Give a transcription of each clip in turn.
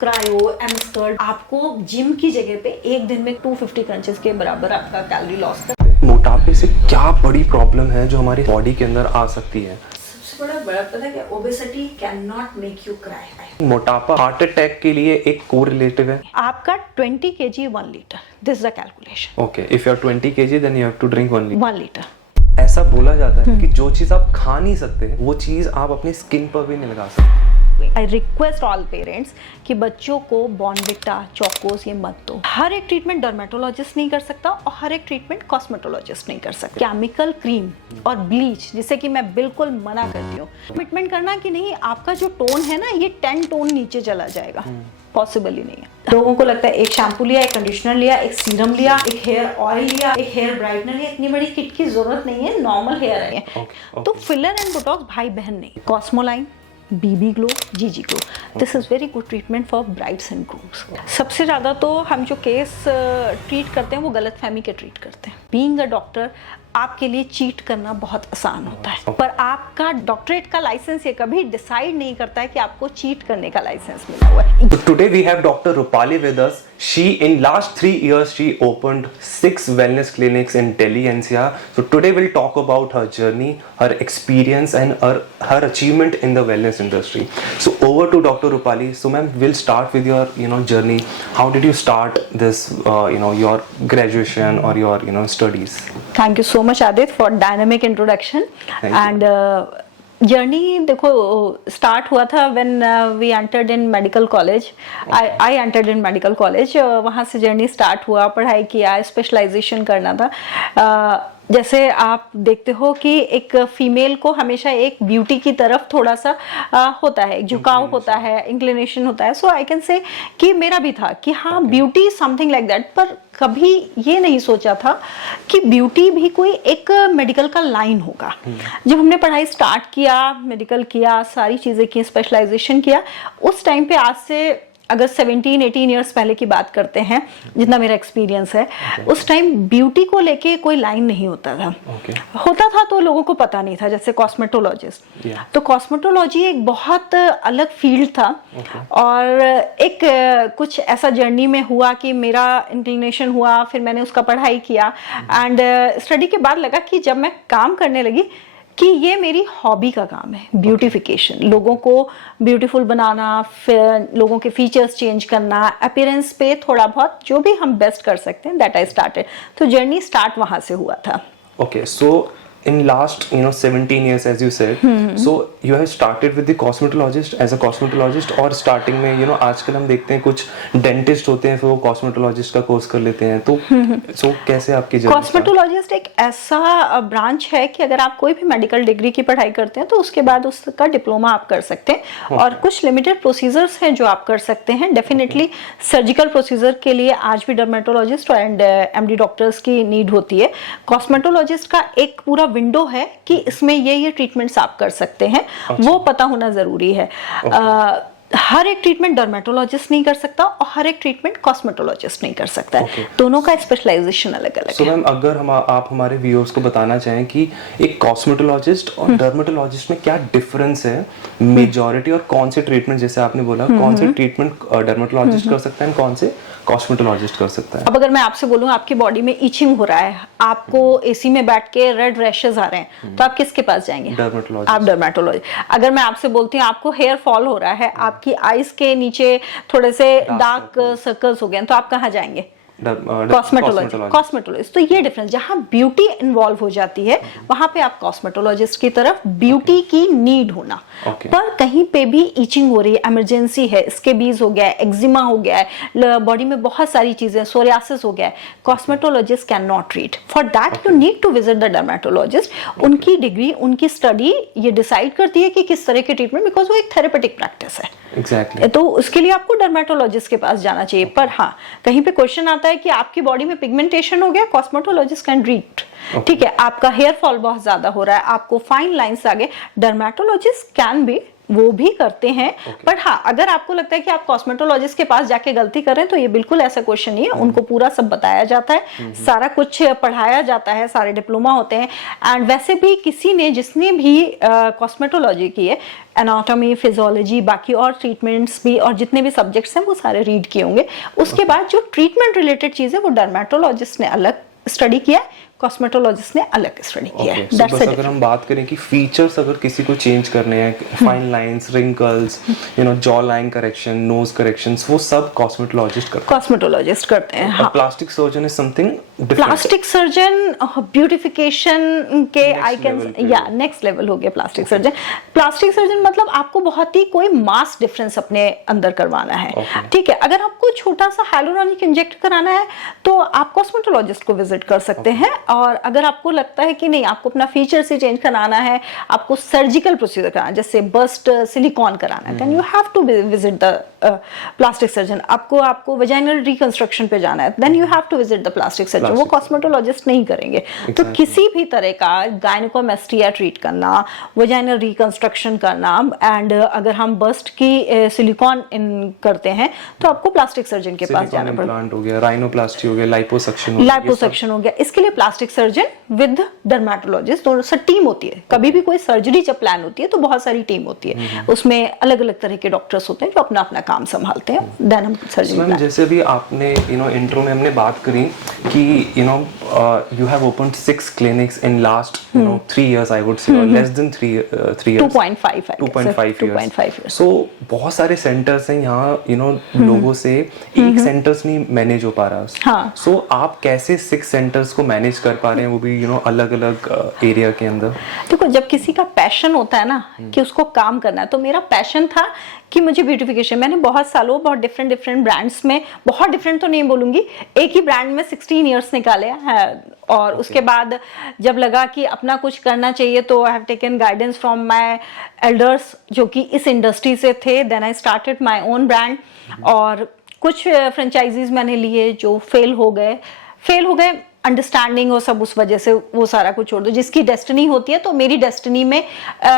Cryo, एमस्कर्ड आपको gym की जगह पे एक दिन में 250 क्रंचेस के बराबर आपका कैलोरी लॉस कर। मोटापे से क्या बड़ी प्रॉब्लम है जो हमारी बॉडी के अंदर आ सकती है? सबसे बड़ा पता है क्या? Obesity can not make you cry. मोटापा हार्ट अटैक के लिए एक कोरिलेटिव है। आपका 20 kg 1 litre, this the calculation. Okay, if you are 20 kg then you have to drink 1 litre. ऐसा बोला जाता है कि जो चीज आप खा नहीं सकते वो चीज आप अपनी स्किन पर भी नहीं लगा सकते। आई रिक्वेस्ट ऑल पेरेंट्स कि बच्चों को बॉर्नविटा, चोकोस ये मत दो। हर एक ट्रीटमेंट डर्मेटोलॉजिस्ट नहीं कर सकता और हर एक ट्रीटमेंट कॉस्मेटोलॉजिस्ट नहीं कर सकता। केमिकल क्रीम और ब्लीच, जिसे कि मैं बिल्कुल मना करती हूँ। कमिटमेंट करना कि नहीं आपका जो टोन है ना ये 10 टोन नीचे चला जाएगा, पॉसिबल ही नहीं है। लोगों को लगता है एक शैम्पू लिया, एक कंडीशनर लिया, एक सीरम लिया, एक हेयर ऑयल लिया, एक हेयर ब्राइटनर लिया, इतनी बड़ी किट की जरूरत नहीं है, नॉर्मल हेयर है। तो फिलर एंड बोटॉक्स भाई बहन नहीं। कॉस्मोलाइन, बीबी ग्लो, जीजी glow, this is very good treatment for brides and grooms. सबसे ज़्यादा तो हम जो केस ट्रीट करते हैं वो गलतफहमी के ट्रीट करते हैं। बीइंग अ डॉक्टर आपके लिए चीट करना बहुत आसान होता है, पर आपका डॉक्टरेट का लाइसेंस ये कभी डिसाइड नहीं करता है कि आपको चीट करने का लाइसेंस मिला हुआ है। So today we have Dr. Rupali with us. She in last 3 years she opened 6 wellness clinics in Delhi NCR. So today we'll talk about her journey, her experience and her achievement in the wellness industry. So over to Dr. Rupali. So ma'am, we'll start with your journey. How did you start this your graduation or your studies? Thank you so much Adit for dynamic introduction. And journey देखो start हुआ था when we entered in medical college. I entered in medical college. वहाँ से journey start हुआ, पढ़ाई किया, specialisation करना था। जैसे आप देखते हो कि एक फीमेल को हमेशा एक ब्यूटी की तरफ थोड़ा सा होता है, झुकाव होता है, इंक्लिनेशन होता है। सो आई कैन से कि मेरा भी था कि हाँ ब्यूटी समथिंग लाइक दैट, पर कभी ये नहीं सोचा था कि ब्यूटी भी कोई एक मेडिकल का लाइन होगा। जब हमने पढ़ाई स्टार्ट किया, मेडिकल किया, सारी चीज़ें की, स्पेशलाइजेशन किया, उस टाइम पे आज से अगर 17-18 ईयर्स पहले की बात करते हैं, जितना मेरा एक्सपीरियंस है, उस टाइम ब्यूटी को लेके कोई लाइन नहीं होता था। होता था तो लोगों को पता नहीं था, जैसे कॉस्मेटोलॉजिस्ट। तो कॉस्मेटोलॉजी एक बहुत अलग फील्ड था। और एक कुछ ऐसा जर्नी में हुआ कि मेरा इंक्लिनेशन हुआ, फिर मैंने उसका पढ़ाई किया एंड स्टडी के बाद लगा कि जब मैं काम करने लगी कि ये मेरी हॉबी का काम है, ब्यूटिफिकेशन, लोगों को ब्यूटीफुल बनाना, फिर लोगों के फीचर्स चेंज करना, अपीयरेंस पे थोड़ा बहुत जो भी हम बेस्ट कर सकते हैं, दैट आई स्टार्टेड। तो जर्नी स्टार्ट वहाँ से हुआ था। Okay, so in last 17 years as you said, so you have started with the cosmetologist as a cosmetologist, और starting में आजकल हम देखते हैं कुछ डेंटिस्ट होते हैं फिर वो कॉस्मेटोलॉजिस्ट का कोर्स कर लेते हैं। तो so कैसे आपकी जर्नी? कॉस्मेटोलॉजिस्ट एक ऐसा ब्रांच है कि अगर आप कोई भी मेडिकल डिग्री की पढ़ाई करते हैं तो उसके बाद उसका डिप्लोमा आप कर सकते हैं। और कुछ लिमिटेड प्रोसीजर्स हैं जो आप कर सकते हैं। डेफिनेटली सर्जिकल प्रोसीजर के लिए आज भी डर्मेटोलॉजिस्ट एंड एमडी डॉक्टर्स की नीड होती है। कॉस्मेटोलॉजिस्ट का एक पूरा विंडो है कि इसमें ये ट्रीटमेंट्स आप कर सकते हैं, वो पता होना जरूरी है। हर एक ट्रीटमेंट डर्मेटोलॉजिस्ट नहीं कर सकता और हर एक ट्रीटमेंट कॉस्मेटोलॉजिस्ट नहीं कर सकता है। दोनों का स्पेशलाइजेशन अलग अलग है। मैम, अगर आप हमारे व्यूअर्स को बताना चाहें कि एक कॉस्मेटोलॉजिस्ट और डर्मेटोलॉजिस्ट में क्या डिफरेंस है, मेजॉरिटी और कौन से ट्रीटमेंट, जैसे आपने बोला कौन से ट्रीटमेंट डर्मेटोलॉजिस्ट कर सकता है, कौन से कॉस्मेटोलॉजिस्ट कर सकता है? अब अगर मैं आपसे बोलूं आपकी बॉडी में इचिंग हो रहा है, आपको एसी में बैठ के रेड रैशेस आ रहे हैं, तो आप किसके पास जाएंगे? डर्मेटोलॉजिस्ट। आप डर्मेटोलॉजिस्ट। अगर मैं आपसे बोलती हूँ आपको हेयर फॉल हो रहा है, आपकी आईज के नीचे थोड़े से डार्क सर्कल्स हो गए, तो आप कहाँ जाएंगे? कॉस्मेटोलॉजिस्ट। तो ये डिफरेंस, जहां ब्यूटी इन्वॉल्व हो जाती है वहां पे आप कॉस्मेटोलॉजिस्ट की तरफ, ब्यूटी की नीड होना। पर कहीं पे भी इचिंग हो रही है, इमरजेंसी है, स्केबीज हो गया है, एक्जिमा हो गया है, बॉडी में बहुत सारी चीजें, सोरियासिस हो गया है, cosmetologist can not treat. For that you need to visit the dermatologist. उनकी डिग्री, उनकी स्टडी ये डिसाइड करती है कि किस तरह के ट्रीटमेंट, बिकॉज वो एक थेरेपेटिक प्रैक्टिस है। Exactly. तो उसके लिए आपको डर्मेटोलॉजिस्ट के पास जाना चाहिए। पर हाँ, कहीं पे क्वेश्चन आता है कि आपकी बॉडी में पिगमेंटेशन हो गया, कॉस्मेटोलॉजिस्ट कैन ट्रीट। ठीक है, आपका हेयर फॉल बहुत ज्यादा हो रहा है, आपको फाइन लाइंस आ गए, डर्मेटोलॉजिस्ट कैन बी वो भी करते हैं, बट हाँ अगर आपको लगता है कि आप कॉस्मेटोलॉजिस्ट के पास जाके गलती कर रहे हैं तो ये बिल्कुल ऐसा क्वेश्चन नहीं है, उनको पूरा सब बताया जाता है, सारा कुछ पढ़ाया जाता है, सारे डिप्लोमा होते हैं। एंड वैसे भी किसी ने जिसने भी कॉस्मेटोलॉजी की है, एनाटॉमी, फिजियोलॉजी, बाकी और ट्रीटमेंट्स भी और जितने भी सब्जेक्ट्स हैं वो सारे रीड किए होंगे। उसके बाद जो ट्रीटमेंट रिलेटेड चीज़ है वो डर्मेटोलॉजिस्ट ने अलग स्टडी किया है, कॉस्मेटोलॉजिस्ट ने अलग स्टडी किया है। बस अगर हम बात करें कि फीचर्स अगर किसी को चेंज करने हैं, fine lines, wrinkles, jaw line correction, nose corrections, वो सब कॉस्मेटोलॉजिस्ट करते हैं। हाँ। Plastic surgeon is something different. Plastic surgeon beautification के आई कैन या नेक्स्ट लेवल हो गया प्लास्टिक सर्जन। प्लास्टिक सर्जन मतलब आपको बहुत ही कोई मास डिफरेंस अपने अंदर करवाना है, ठीक है। अगर आपको छोटा सा हाइलुरोनिक इंजेक्ट कराना है तो आप कॉस्मेटोलॉजिस्ट को विजिट कर सकते हैं। और अगर आपको लगता है कि नहीं आपको अपना फीचर से चेंज कराना है, आपको सर्जिकल प्रोसीजर कराना है, जैसे बस्ट सिलिकॉन कराना है, then you have to visit the plastic surgeon. आपको वजाइनल रिकंस्ट्रक्शन पे जाना है, then you have to visit the plastic surgeon. वो कॉस्मेटोलॉजिस्ट नहीं करेंगे। तो किसी भी तरह का गायनेकोमेस्टिया ट्रीट करना, वजाइनल रिकंस्ट्रक्शन करना, एंड अगर हम बस्ट की सिलिकॉन इन करते हैं तो आपको प्लास्टिक सर्जन के पास जाना पड़ेगा। इम्प्लांट हो गया, राइनोप्लास्टी हो गया, लाइपोसक्शन हो गया, इसके लिए प्लास्टिक सर्जन विद डर्मेटोलॉजिस्ट दोनों से टीम होती है। कभी भी कोई सर्जरी जब प्लान होती है तो बहुत सारी टीम होती है, उसमें अलग अलग तरह के डॉक्टर्स होते हैं जो अपना अपना काम संभालते हैं। देन हम सर्जरी मैम जैसे भी आपने इंट्रो में हमने बात करी कि you have opened 6 clinics in last 3 years, I would say, or less than 3 years, 2.5 years. So बहुत सारे सेंटर्स हैं यहाँ, लोगों से एक सेंटर्स नहीं मैनेज हो पा रहा। हाँ. So आप कैसे 6 सेंटर्स को मैनेज कर पा रहे हैं, वो भी अलग अलग एरिया के अंदर? देखो, जब किसी का पैशन होता है ना कि उसको काम करना है, तो मेरा पैशन था कि मुझे ब्यूटिफिकेशन, मैंने बहुत सालों बहुत डिफरेंट ब्रांड्स में, बहुत डिफरेंट तो नहीं बोलूंगी, एक ही ब्रांड में 16 इयर्स निकाले हैं। और उसके बाद जब लगा कि अपना कुछ करना चाहिए तो I have taken guidance from my elders जो कि इस इंडस्ट्री से थे। Then I started my own brand और कुछ फ्रेंचाइजीज मैंने लिए जो फेल हो गए अंडरस्टैंडिंग और सब, उस वजह से वो सारा कुछ छोड़ दो। जिसकी डेस्टिनी होती है, तो मेरी डेस्टिनी में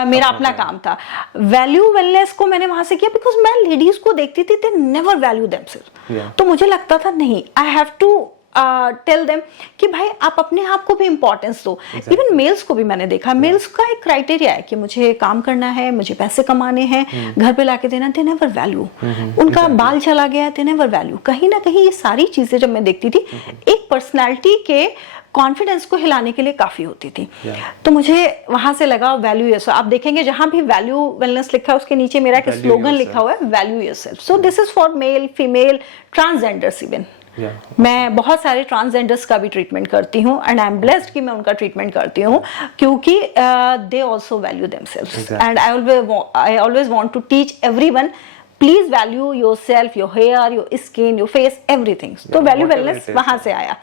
मेरा अपना काम था। वैल्यू वेलनेस को मैंने वहां से किया बिकॉज मैं लेडीज को देखती थी, दे नेवर वैल्यू देमसेल्फ। तो मुझे लगता था नहीं, I have to tell them कि भाई आप अपने आप को भी इंपॉर्टेंस दो। इवन मेल्स को भी मैंने देखा, मेल्स का एक क्राइटेरिया है कि मुझे काम करना है, मुझे पैसे कमाने हैं, घर पे लाके देना, दे नेवर वैल्यू। उनका बाल चला गया, दे नेवर वैल्यू। कहीं ना कहीं ये सारी चीजें जब मैं देखती थी, एक पर्सनैलिटी के कॉन्फिडेंस को हिलाने के लिए काफी होती थी। तो मुझे वहां से लगा वैल्यू योरसेल्फ। आप देखेंगे जहां भी वैल्यू वेलनेस लिखा है उसके नीचे मेरा एक स्लोगन लिखा हुआ है, value yourself. So this is for male, female, transgenders even. मैं बहुत सारे ट्रांसजेंडर्स का भी ट्रीटमेंट करती हूँ एंड आई एम ब्लेस्ड कि मैं उनका ट्रीटमेंट करती हूँ क्योंकि they also value themselves. And I always want to teach everyone, please value yourself, your hair, your skin, your face, everything. तो वैल्यू वेलनेस वहां से आया।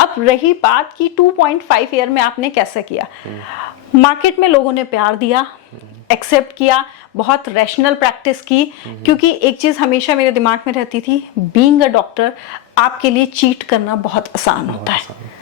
अब रही बात कि 2.5 ईयर में आपने कैसे किया। मार्केट में लोगों ने प्यार दिया, एक्सेप्ट किया, बहुत रैशनल प्रैक्टिस की, क्योंकि एक चीज हमेशा मेरे दिमाग में रहती थी, बीइंग अ डॉक्टर आपके लिए चीट करना बहुत आसान होता है,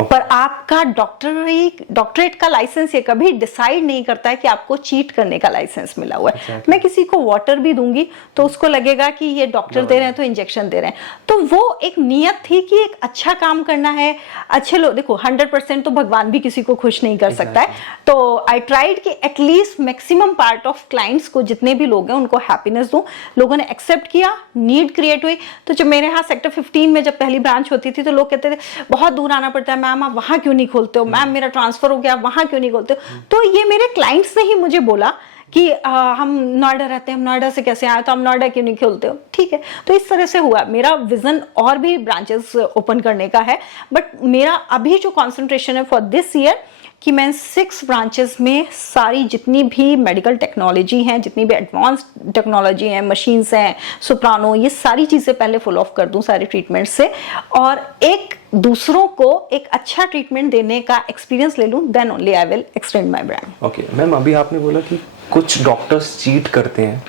पर आपका डॉक्टरेट का लाइसेंस ये कभी डिसाइड नहीं करता है कि आपको चीट करने का लाइसेंस मिला हुआ है। मैं किसी को वाटर भी दूंगी तो उसको लगेगा कि ये डॉक्टर दे रहे हैं तो इंजेक्शन दे रहे हैं। तो वो एक नियत थी कि एक अच्छा काम करना है, अच्छे लोग। देखो 100% तो भगवान भी किसी को खुश नहीं कर सकता है। तो आई ट्राइड कि at least maximum part of clients को, जितने भी लोग हैं उनको हैप्पीनेस दूं। लोगों ने एक्सेप्ट किया, नीड क्रिएट हुई। तो जब मेरे यहाँ सेक्टर 15 में जब पहली ब्रांच होती थी तो लोग कहते थे बहुत दूर आना पड़ता है, मैम आप वहां क्यों नहीं खोलते हो, मैम मेरा ट्रांसफर हो गया वहां क्यों नहीं खोलते हो। तो ये मेरे क्लाइंट्स ने ही मुझे बोला कि हम नोएडा रहते हैं, हम नोएडा से कैसे आए, तो हम नोएडा क्यों नहीं खोलते हो। ठीक है, तो इस तरह से हुआ। मेरा विजन और भी ब्रांचेस ओपन करने का है, बट मेरा अभी जो कॉन्सेंट्रेशन है फॉर दिस ईयर कि मैं 6 ब्रांचेस में सारी जितनी भी मेडिकल टेक्नोलॉजी हैं, जितनी भी एडवांस टेक्नोलॉजी हैं, मशीन्स हैं, सोप्रानो, ये सारी चीज़ें पहले फुल ऑफ कर दूं सारे ट्रीटमेंट से, और एक दूसरों को एक अच्छा ट्रीटमेंट देने का एक्सपीरियंस ले लूं, then only I will extend my brand. Okay ma'am, अभी आपने बोला कि कुछ डॉक्टर्स चीट करते हैं,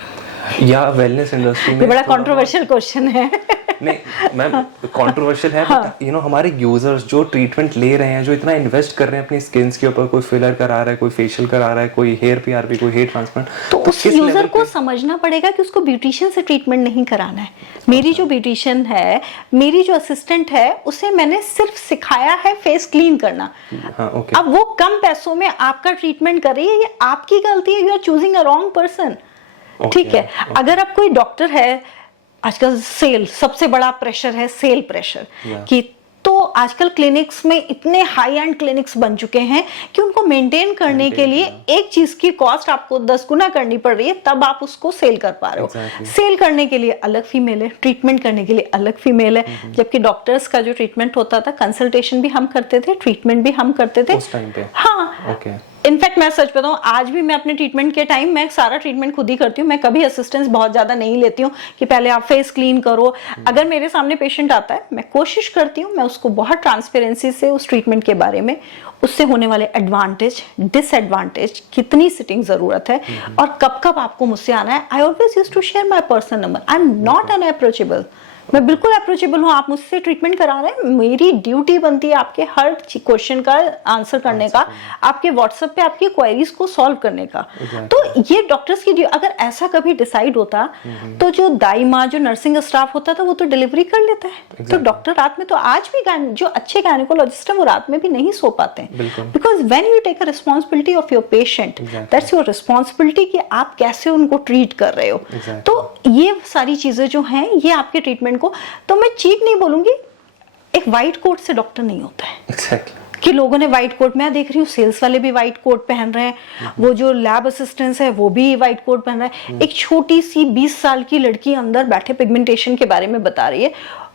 या वेलनेस इंडस्ट्री में ये बड़ा कंट्रोवर्शियल क्वेश्चन है। नहीं मैम, कंट्रोवर्शियल है, बट यू नो हमारे यूजर्स जो ट्रीटमेंट ले रहे हैं, जो इतना इन्वेस्ट कर रहे हैं अपनी स्किन्स के ऊपर, कोई फिलर करा रहा है, कोई फेशियल करा रहा है, कोई हेयर पीआरपी, कोई हेयर ट्रांसप्लांट, तो उस किस यूजर level को पे- समझना पड़ेगा कि उसको ब्यूटिशियन से ट्रीटमेंट नहीं कराना है। मेरी जो ब्यूटिशियन है, मेरी जो असिस्टेंट है, उसे मैंने सिर्फ सिखाया है फेस क्लीन करना। हाँ, ओके, अब वो कम पैसों में आपका ट्रीटमेंट कर रही है, ये आपकी गलती है, you are choosing a wrong person. ठीक है, अगर आप कोई डॉक्टर है, आजकल सेल सबसे बड़ा प्रेशर है, सेल प्रेशर कि तो आजकल क्लिनिक्स में इतने हाई एंड क्लिनिक्स बन चुके हैं कि उनको मेंटेन करने के लिए एक चीज की कॉस्ट आपको 10 गुना करनी पड़ रही है, तब आप उसको सेल कर पा रहे हो। सेल करने के लिए अलग फीमेल है, ट्रीटमेंट करने के लिए अलग फीमेल है। जबकि डॉक्टर्स का जो ट्रीटमेंट होता था, कंसल्टेशन भी हम करते थे, ट्रीटमेंट भी हम करते थे उस टाइम पे। हाँ, ओके, इनफैक्ट मैं सच बताऊं, आज भी मैं अपने ट्रीटमेंट के टाइम मैं सारा ट्रीटमेंट खुद ही करती हूँ। मैं कभी असिस्टेंस बहुत ज्यादा नहीं लेती हूँ कि पहले आप फेस क्लीन करो। अगर मेरे सामने पेशेंट आता है, मैं कोशिश करती हूँ मैं उसको बहुत ट्रांसपेरेंसी से उस ट्रीटमेंट के बारे में, उससे होने वाले एडवांटेज, डिसएडवांटेज, कितनी सिटिंग जरूरत है और कब कब आपको मुझसे आना है। I always used to share my personal number. I am not unapproachable, मैं बिल्कुल अप्रोचेबल हूँ। आप मुझसे ट्रीटमेंट करा रहे हैं, मेरी ड्यूटी बनती है आपके हर क्वेश्चन का आंसर करने का, आपके व्हाट्सएप पे आपकी क्वेरीज को सॉल्व करने का। तो ये डॉक्टर्स की अगर ऐसा कभी डिसाइड होता तो जो दाई माँ, जो नर्सिंग स्टाफ होता था, वो तो डिलीवरी कर लेता है। तो डॉक्टर रात में, तो आज भी जो अच्छे गायनेकोलॉजिस्ट हैं वो रात में भी नहीं सो पाते हैं, because when you take a responsibility of your patient, that's your responsibility कि आप कैसे उनको ट्रीट कर रहे हो। तो ये सारी चीजें जो हैं, ये आपके ट्रीटमेंट को, तो मैं चीप नहीं बोलूंगी, एक व्हाइट कोट से डॉक्टर नहीं होता है। एग्जैक्टली, कि लोगों ने व्हाइट कोट, मैं देख रही हूँ सेल्स वाले भी व्हाइट कोट पहन रहे हैं, वो जो लैब असिस्टेंट्स है वो भी व्हाइट कोट पहन रहे हैं। एक छोटी सी 20 साल की लड़की अंदर बैठे पिगमेंटेशन के बारे में बता रही है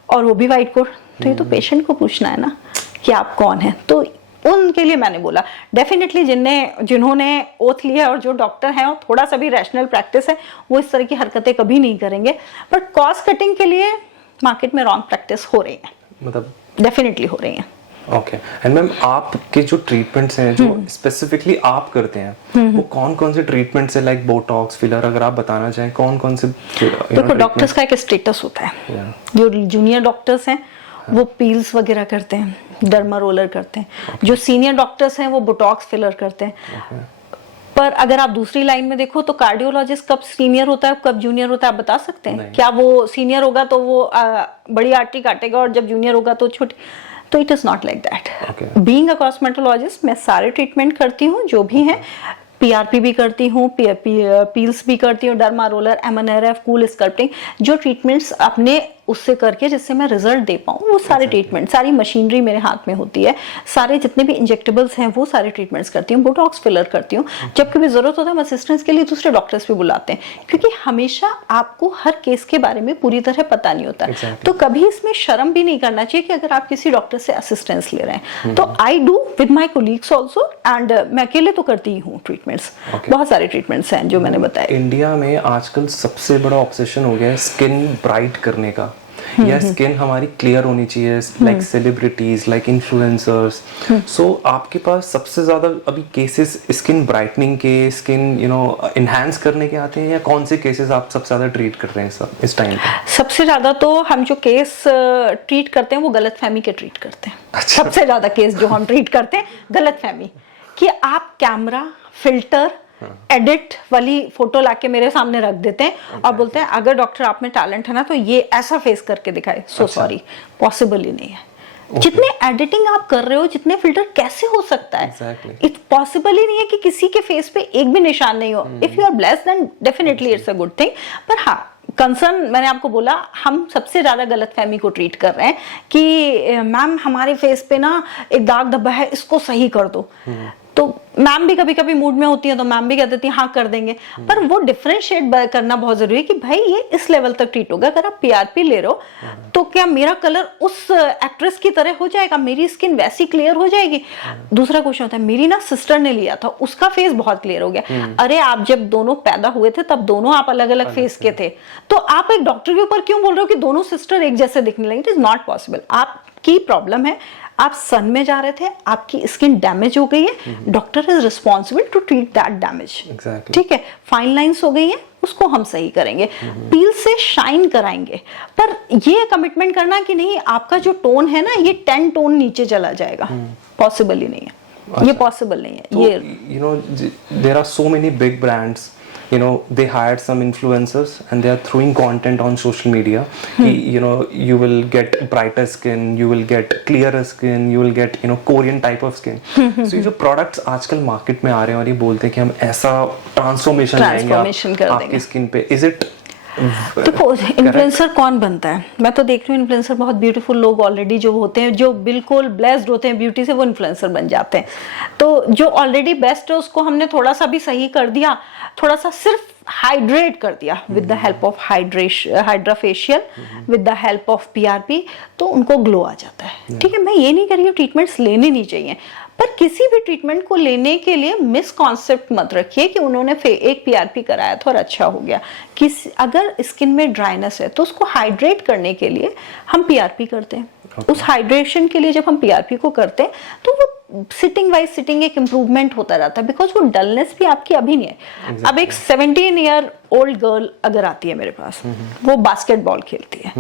और वो भी व्हाइट कोट। तो ये तो पेशेंट को पूछना है ना कि आप कौन है। तो उनके लिए मैंने बोला डेफिनेटली जिन्होंने ओथ लिया और जो डॉक्टर हैं और थोड़ा सा भी रैशनल प्रैक्टिस है, वो इस तरह की हरकतें कभी नहीं करेंगे। बट कॉस्ट कटिंग के लिए मार्केट में रॉन्ग प्रैक्टिस हो रही है, मतलब डेफिनेटली हो रही है। ओके। एंड मैम, आपके जो ट्रीटमेंट्स हैं जो स्पेसिफिकली आप करते हैं, वो कौन कौन से ट्रीटमेंट्स है, लाइक बोटॉक्स, फिलर, अगर आप बताना चाहें कौन कौन से? देखो, डॉक्टर्स का एक स्टेटस होता है। जो जूनियर डॉक्टर्स हैं वो पील्स वगैरह करते हैं, डर्मा रोलर करते हैं। जो सीनियर डॉक्टर्स हैं वो बोटॉक्स, फिलर करते हैं। पर अगर आप दूसरी लाइन में देखो तो कार्डियोलॉजिस्ट कब सीनियर होता है, कब जूनियर होता है, आप बता सकते हैं? क्या वो सीनियर होगा तो वो बड़ी आर्टरी काटेगा और जब जूनियर होगा तो छोटी? तो it is not like that. Being a cosmetologist, मैं सारे ट्रीटमेंट करती हूँ जो भी हैं। पीआरपी भी करती हूँ, पील्स भी करती हूँ, डर्मा रोलर, एमएनआरएफ, कूल स्कल्पटिंग, जो ट्रीटमेंट्स अपने उससे करके जिससे मैं रिजल्ट दे पाऊँ, वो सारे ट्रीटमेंट, सारी मशीनरी मेरे हाथ में होती है। सारे जितने भी इंजेक्टेबल्स हैं वो सारे ट्रीटमेंट्स करती हूँ, बोटॉक्स, फिलर करती हूँ। जब कभी जरूरत होता है हम असिस्टेंस के लिए दूसरे डॉक्टर्स भी बुलाते हैं, क्योंकि हमेशा आपको हर केस के बारे में पूरी तरह पता नहीं होता। तो कभी इसमें शर्म भी नहीं करना चाहिए कि अगर आप किसी डॉक्टर से असिस्टेंस ले रहे हैं। तो I do with my colleagues also, and मैं अकेले तो करती ही हूँ ट्रीटमेंट्स। बहुत सारे ट्रीटमेंट्स हैं जो मैंने बताया। इंडिया में आजकल सबसे बड़ा ऑब्सेशन हो गया है स्किन ब्राइट करने का, या स्किन हमारी क्लियर होनी चाहिए, लाइक सेलिब्रिटीज, लाइक इन्फ्लुएंसर्स। सो आपके पास सबसे ज्यादा अभी केसेस स्किन ब्राइटनिंग के, स्किन इनहैंस करने के आते हैं, या कौन से केसेस आप सबसे ज्यादा ट्रीट कर रहे हैं सब इस टाइम पे? सबसे ज्यादा तो हम जो केस ट्रीट करते हैं वो गलतफहमी के ट्रीट करते हैं। अच्छा। सबसे ज्यादा केस जो हम ट्रीट करते हैं गलतफहमी, कि आप कैमरा, फिल्टर, एडिट वाली फोटो लाके मेरे सामने रख देते हैं और बोलते हैं अगर डॉक्टर आप में टैलेंट है ना तो ये ऐसा फेस करके दिखाए। सो सॉरी, पॉसिबल ही नहीं है। जितने एडिटिंग आप कर रहे हो, जितने फिल्टर, कैसे हो सकता है? इट पॉसिबल ही नहीं है कि किसी के फेस पे एक भी निशान नहीं हो। If you are blessed then definitely it's a good thing. पर हाँ, कंसर्न मैंने आपको बोला, हम सबसे ज्यादा गलतफहमी को ट्रीट कर रहे हैं कि मैम हमारे फेस पे ना एक दाग धब्बा है, इसको सही कर दो। तो मैम भी कभी कभी मूड में होती है तो मैम भी कह देती है हाँ कर देंगे। पर वो डिफरेंशिएट करना बहुत जरूरी है कि भाई ये इस लेवल तक ट्रीट होगा। अगर आप पीआरपी ले रहे हो तो क्या मेरा कलर उस एक्ट्रेस की तरह हो जाएगा, मेरी स्किन वैसी क्लियर हो जाएगी? दूसरा क्वेश्चन होता है, मेरी ना सिस्टर ने लिया था, उसका फेस बहुत क्लियर हो गया। अरे आप जब दोनों पैदा हुए थे तब दोनों आप अलग अलग फेस के थे, तो आप एक डॉक्टर के ऊपर क्यों बोल रहे हो कि दोनों सिस्टर एक जैसे दिखने लगे? It is not possible. आपकी प्रॉब्लम है, आप सन में जा रहे थे, आपकी स्किन डैमेज हो गई है, doctor is responsible to treat that damage. ठीक है, फाइन लाइंस हो गई है, उसको हम सही करेंगे, पील से शाइन कराएंगे। पर ये कमिटमेंट करना कि नहीं आपका जो टोन है ना ये 10 टोन नीचे चला जाएगा, पॉसिबल ही नहीं है। ये पॉसिबल नहीं है। तो, ये you know, there are so many big brands, you know, they hired some influencers and they are throwing content on social media कि, you know, you will get brighter skin, you will get clearer skin, you will get, you know, Korean type of skin. So ये जो products आजकल market में आ रहे हैं और ये बोलते हैं कि हम ऐसा ट्रांसफॉर्मेशन लाएंगे आपकी स्किन पे, is it देखो इन्फ्लुएंसर कौन बनता है, मैं तो देख रही हूँ इन्फ्लुएंसर बहुत ब्यूटीफुल लोग ऑलरेडी जो होते हैं, जो बिल्कुल ब्लेस्ड होते हैं ब्यूटी से, वो इन्फ्लुएंसर बन जाते हैं। तो जो ऑलरेडी बेस्ट है उसको हमने थोड़ा सा भी सही कर दिया, थोड़ा सा सिर्फ हाइड्रेट कर दिया with the help of hydra facial, with the help of PRP, तो उनको ग्लो आ जाता है। ठीक है, मैं ये नहीं कर रही हूँ ट्रीटमेंट्स लेने नहीं चाहिए, पर किसी भी ट्रीटमेंट को लेने के लिए मिसकॉन्सेप्ट मत रखिए कि उन्होंने एक PRP कराया था और अच्छा हो गया। अगर स्किन में ड्राइनेस है तो उसको हाइड्रेट करने के लिए हम PRP करते हैं। उस हाइड्रेशन के लिए जब हम PRP को करते हैं तो वो सिटिंग वाइज सिटिंग एक इम्प्रूवमेंट होता रहता है, बिकॉज वो डलनेस भी आपकी अभी नहीं है। अब एक 17 ईयर ओल्ड गर्ल अगर आती है मेरे पास, वो बास्केटबॉल खेलती है,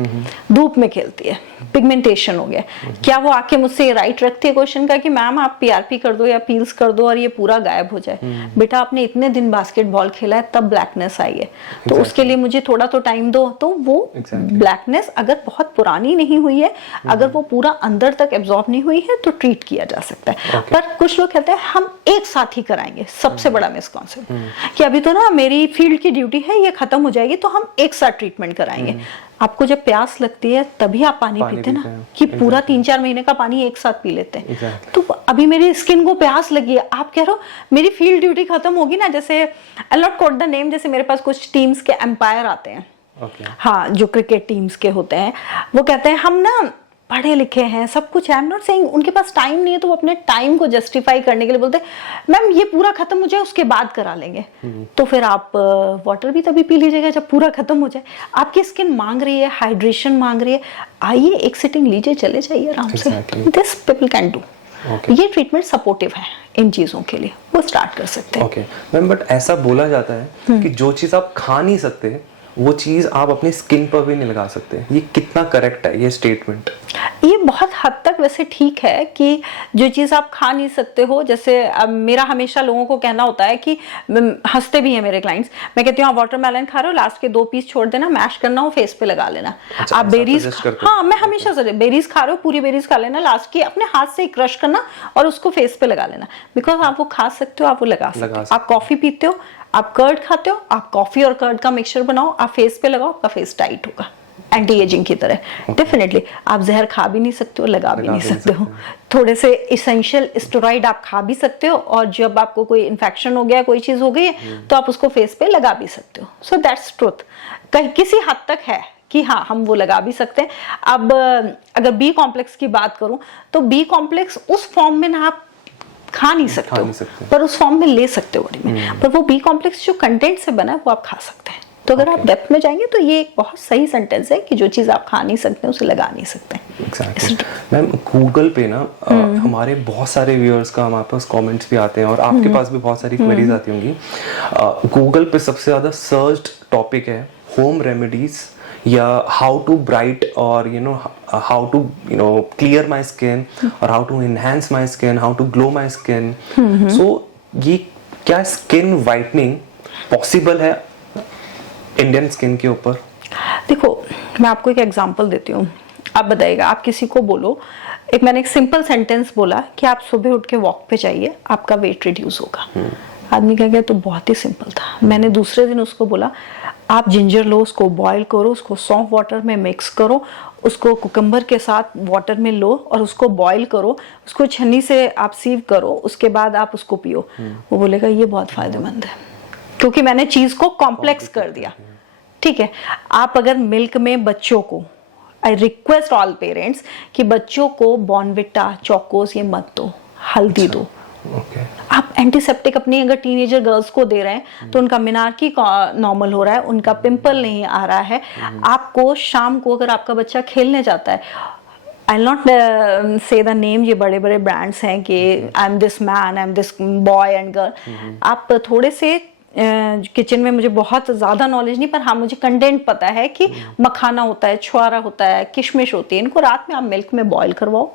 धूप में खेलती है, पिगमेंटेशन हो गया, क्या वो आके मुझसे राइट रखती है क्वेश्चन का कि मैम आप PRP कर दो या पील्स कर दो और ये पूरा गायब हो जाए? बेटा आपने इतने दिन बास्केटबॉल खेला है तब ब्लैकनेस आई है, तो उसके लिए मुझे थोड़ा तो टाइम दो। तो वो ब्लैकनेस अगर बहुत पुरानी नहीं हुई है, अगर वो पूरा अंदर तक एब्जॉर्ब नहीं हुई है तो ट्रीट किया जा सकता है। पर कुछ लोग कहते हैं हम एक साथ ही कराएंगे, सबसे बड़ा मिसकॉन्सेप्ट कि अभी तो ना मेरी फील्ड की ड्यूटी है, ये खत्म हो जाएगी तो हम एक साथ ट्रीटमेंट कराएंगे। आपको जब प्यास लगती है तभी आप पानी पीते ना, कि पूरा 3-4 महीने का पानी एक साथ पी लेते हैं। तो अभी मेरी स्किन को प्यास लगी है, आप कह रहे हो मेरी फील्ड ड्यूटी खत्म होगी ना, जैसे आई नॉट कोट द नेम, जैसे मेरे पास कुछ टीम्स के एम्पायर आते हैं, हाँ जो क्रिकेट टीम्स के होते हैं, वो कहते हैं हम ना पढ़े लिखे हैं, सब कुछ है, आई एम नॉट सेइंग उनके पास टाइम नहीं है, तो वो अपने टाइम को जस्टिफाई करने के लिए बोलते हैं मैम ये पूरा खत्म हो जाए उसके बाद करा लेंगे। तो फिर आप वाटर भी तभी पी लीजिएगा जब पूरा खत्म हो जाए। आपकी स्किन मांग रही है, हाइड्रेशन मांग रही है, आइए एक सिटिंग लीजिए, चले जाइए आराम से। This people can do. ये ट्रीटमेंट सपोर्टिव है इन चीजों के लिए, वो स्टार्ट कर सकते हैं। ओके मैम, बट ऐसा बोला जाता है कि जो चीज आप खा नहीं सकते वो चीज आप अपनी स्किन पर भी नहीं लगा सकते, ये कितना करेक्ट है ये स्टेटमेंट? ये बहुत हद तक वैसे ठीक है कि जो चीज़ आप खा नहीं सकते हो, जैसे मेरा हमेशा लोगों को कहना होता है कि हंसते भी हैं मेरे क्लाइंट्स, मैं कहती हूँ आप वाटरमेलन खा रहे हो, लास्ट के 2 पीस छोड़ देना, मैश करना हो फेस पे लगा लेना। अच्छा, आप बेरीज, हाँ मैं हमेशा से बेरीज खा रहे हो, पूरी बेरीज खा लेना, लास्ट की अपने हाथ से क्रश करना और उसको फेस पे लगा लेना, बिकॉज आप वो खा सकते हो, आप वो लगा सकते हो। आप कॉफी पीते हो, आप कर्ड खाते हो, आप कॉफी और कर्ड का मिक्सचर बनाओ, आप फेस पे लगाओ, आपका फेस टाइट होगा एंटी एजिंग की तरह। डेफिनेटली आप जहर खा भी नहीं सकते हो, लगा भी नहीं सकते हो। थोड़े से इसेंशियल स्टेरॉइड आप खा भी सकते हो, और जब आपको कोई इन्फेक्शन हो गया, कोई चीज हो गई है, तो आप उसको फेस पे लगा भी सकते हो। सो दैट्स ट्रुथ, कहीं किसी हद तक है कि हाँ हम वो लगा भी सकते हैं। अब अगर बी कॉम्प्लेक्स की बात करूं तो बी कॉम्प्लेक्स उस फॉर्म में ना आप खा नहीं सकते हो, पर उस फॉर्म में ले सकते हो बॉडी में, पर वो बी कॉम्प्लेक्स जो कंटेंट से बना है वो आप खा सकते हैं। तो अगर आप डेप्थ में जाएंगे तो ये एक बहुत सही सेंटेंस है कि जो चीज आप खा नहीं सकते उसे लगा नहीं सकते। एग्जैक्टली मैम, गूगल पे ना हमारे बहुत सारे व्यूअर्स का हमारे पास कमेंट्स भी आते हैं और आपके पास भी बहुत सारी क्वेरीज आती होंगी। गूगल पे सबसे ज्यादा सर्च्ड टॉपिक है होम रेमेडीज या हाउ टू ब्राइट और how to clear my skin और how to enhance my skin, how to glow my skin. So ये क्या स्किन वाइटनिंग पॉसिबल है इंडियन स्किन के ऊपर? देखो मैं आपको एक एग्जांपल देती हूँ, आप बताइएगा, आप किसी को बोलो, मैंने एक सिंपल सेंटेंस बोला कि आप सुबह उठ के वॉक पे जाइए, आपका वेट रिड्यूस होगा। आदमी कह गया तो बहुत ही सिंपल था। मैंने दूसरे दिन उसको बोला आप जिंजर लो, उसको बॉईल करो, उसको सॉफ्ट वाटर में मिक्स करो, उसको कुकम्बर के साथ वाटर में लो और उसको बॉईल करो, उसको छन्नी से आप सीव करो, उसके बाद आप उसको पियो। वो बोलेगा ये बहुत फायदेमंद है, क्योंकि मैंने चीज को कॉम्प्लेक्स कर दिया। ठीक है, आप अगर मिल्क में बच्चों को, आई रिक्वेस्ट ऑल पेरेंट्स कि बच्चों को बॉर्नविटा, चोकोस ये मत दो, हल्दी दो। आप एंटीसेप्टिक अपनी अगर टीनेजर गर्ल्स को दे रहे हैं तो उनका मिनार्की नॉर्मल हो रहा है, उनका पिंपल नहीं आ रहा है। आपको शाम को अगर आपका बच्चा खेलने जाता है, आई नॉट से द नेम, ये बड़े बड़े ब्रांड्स हैं कि I am this man, I am this boy and girl. आप थोड़े से किचन में मुझे बहुत ज़्यादा नॉलेज नहीं, पर हाँ मुझे कंटेंट पता है कि मखाना होता है, छुआरा होता है, किशमिश होती है, इनको रात में आप मिल्क में बॉईल करवाओ,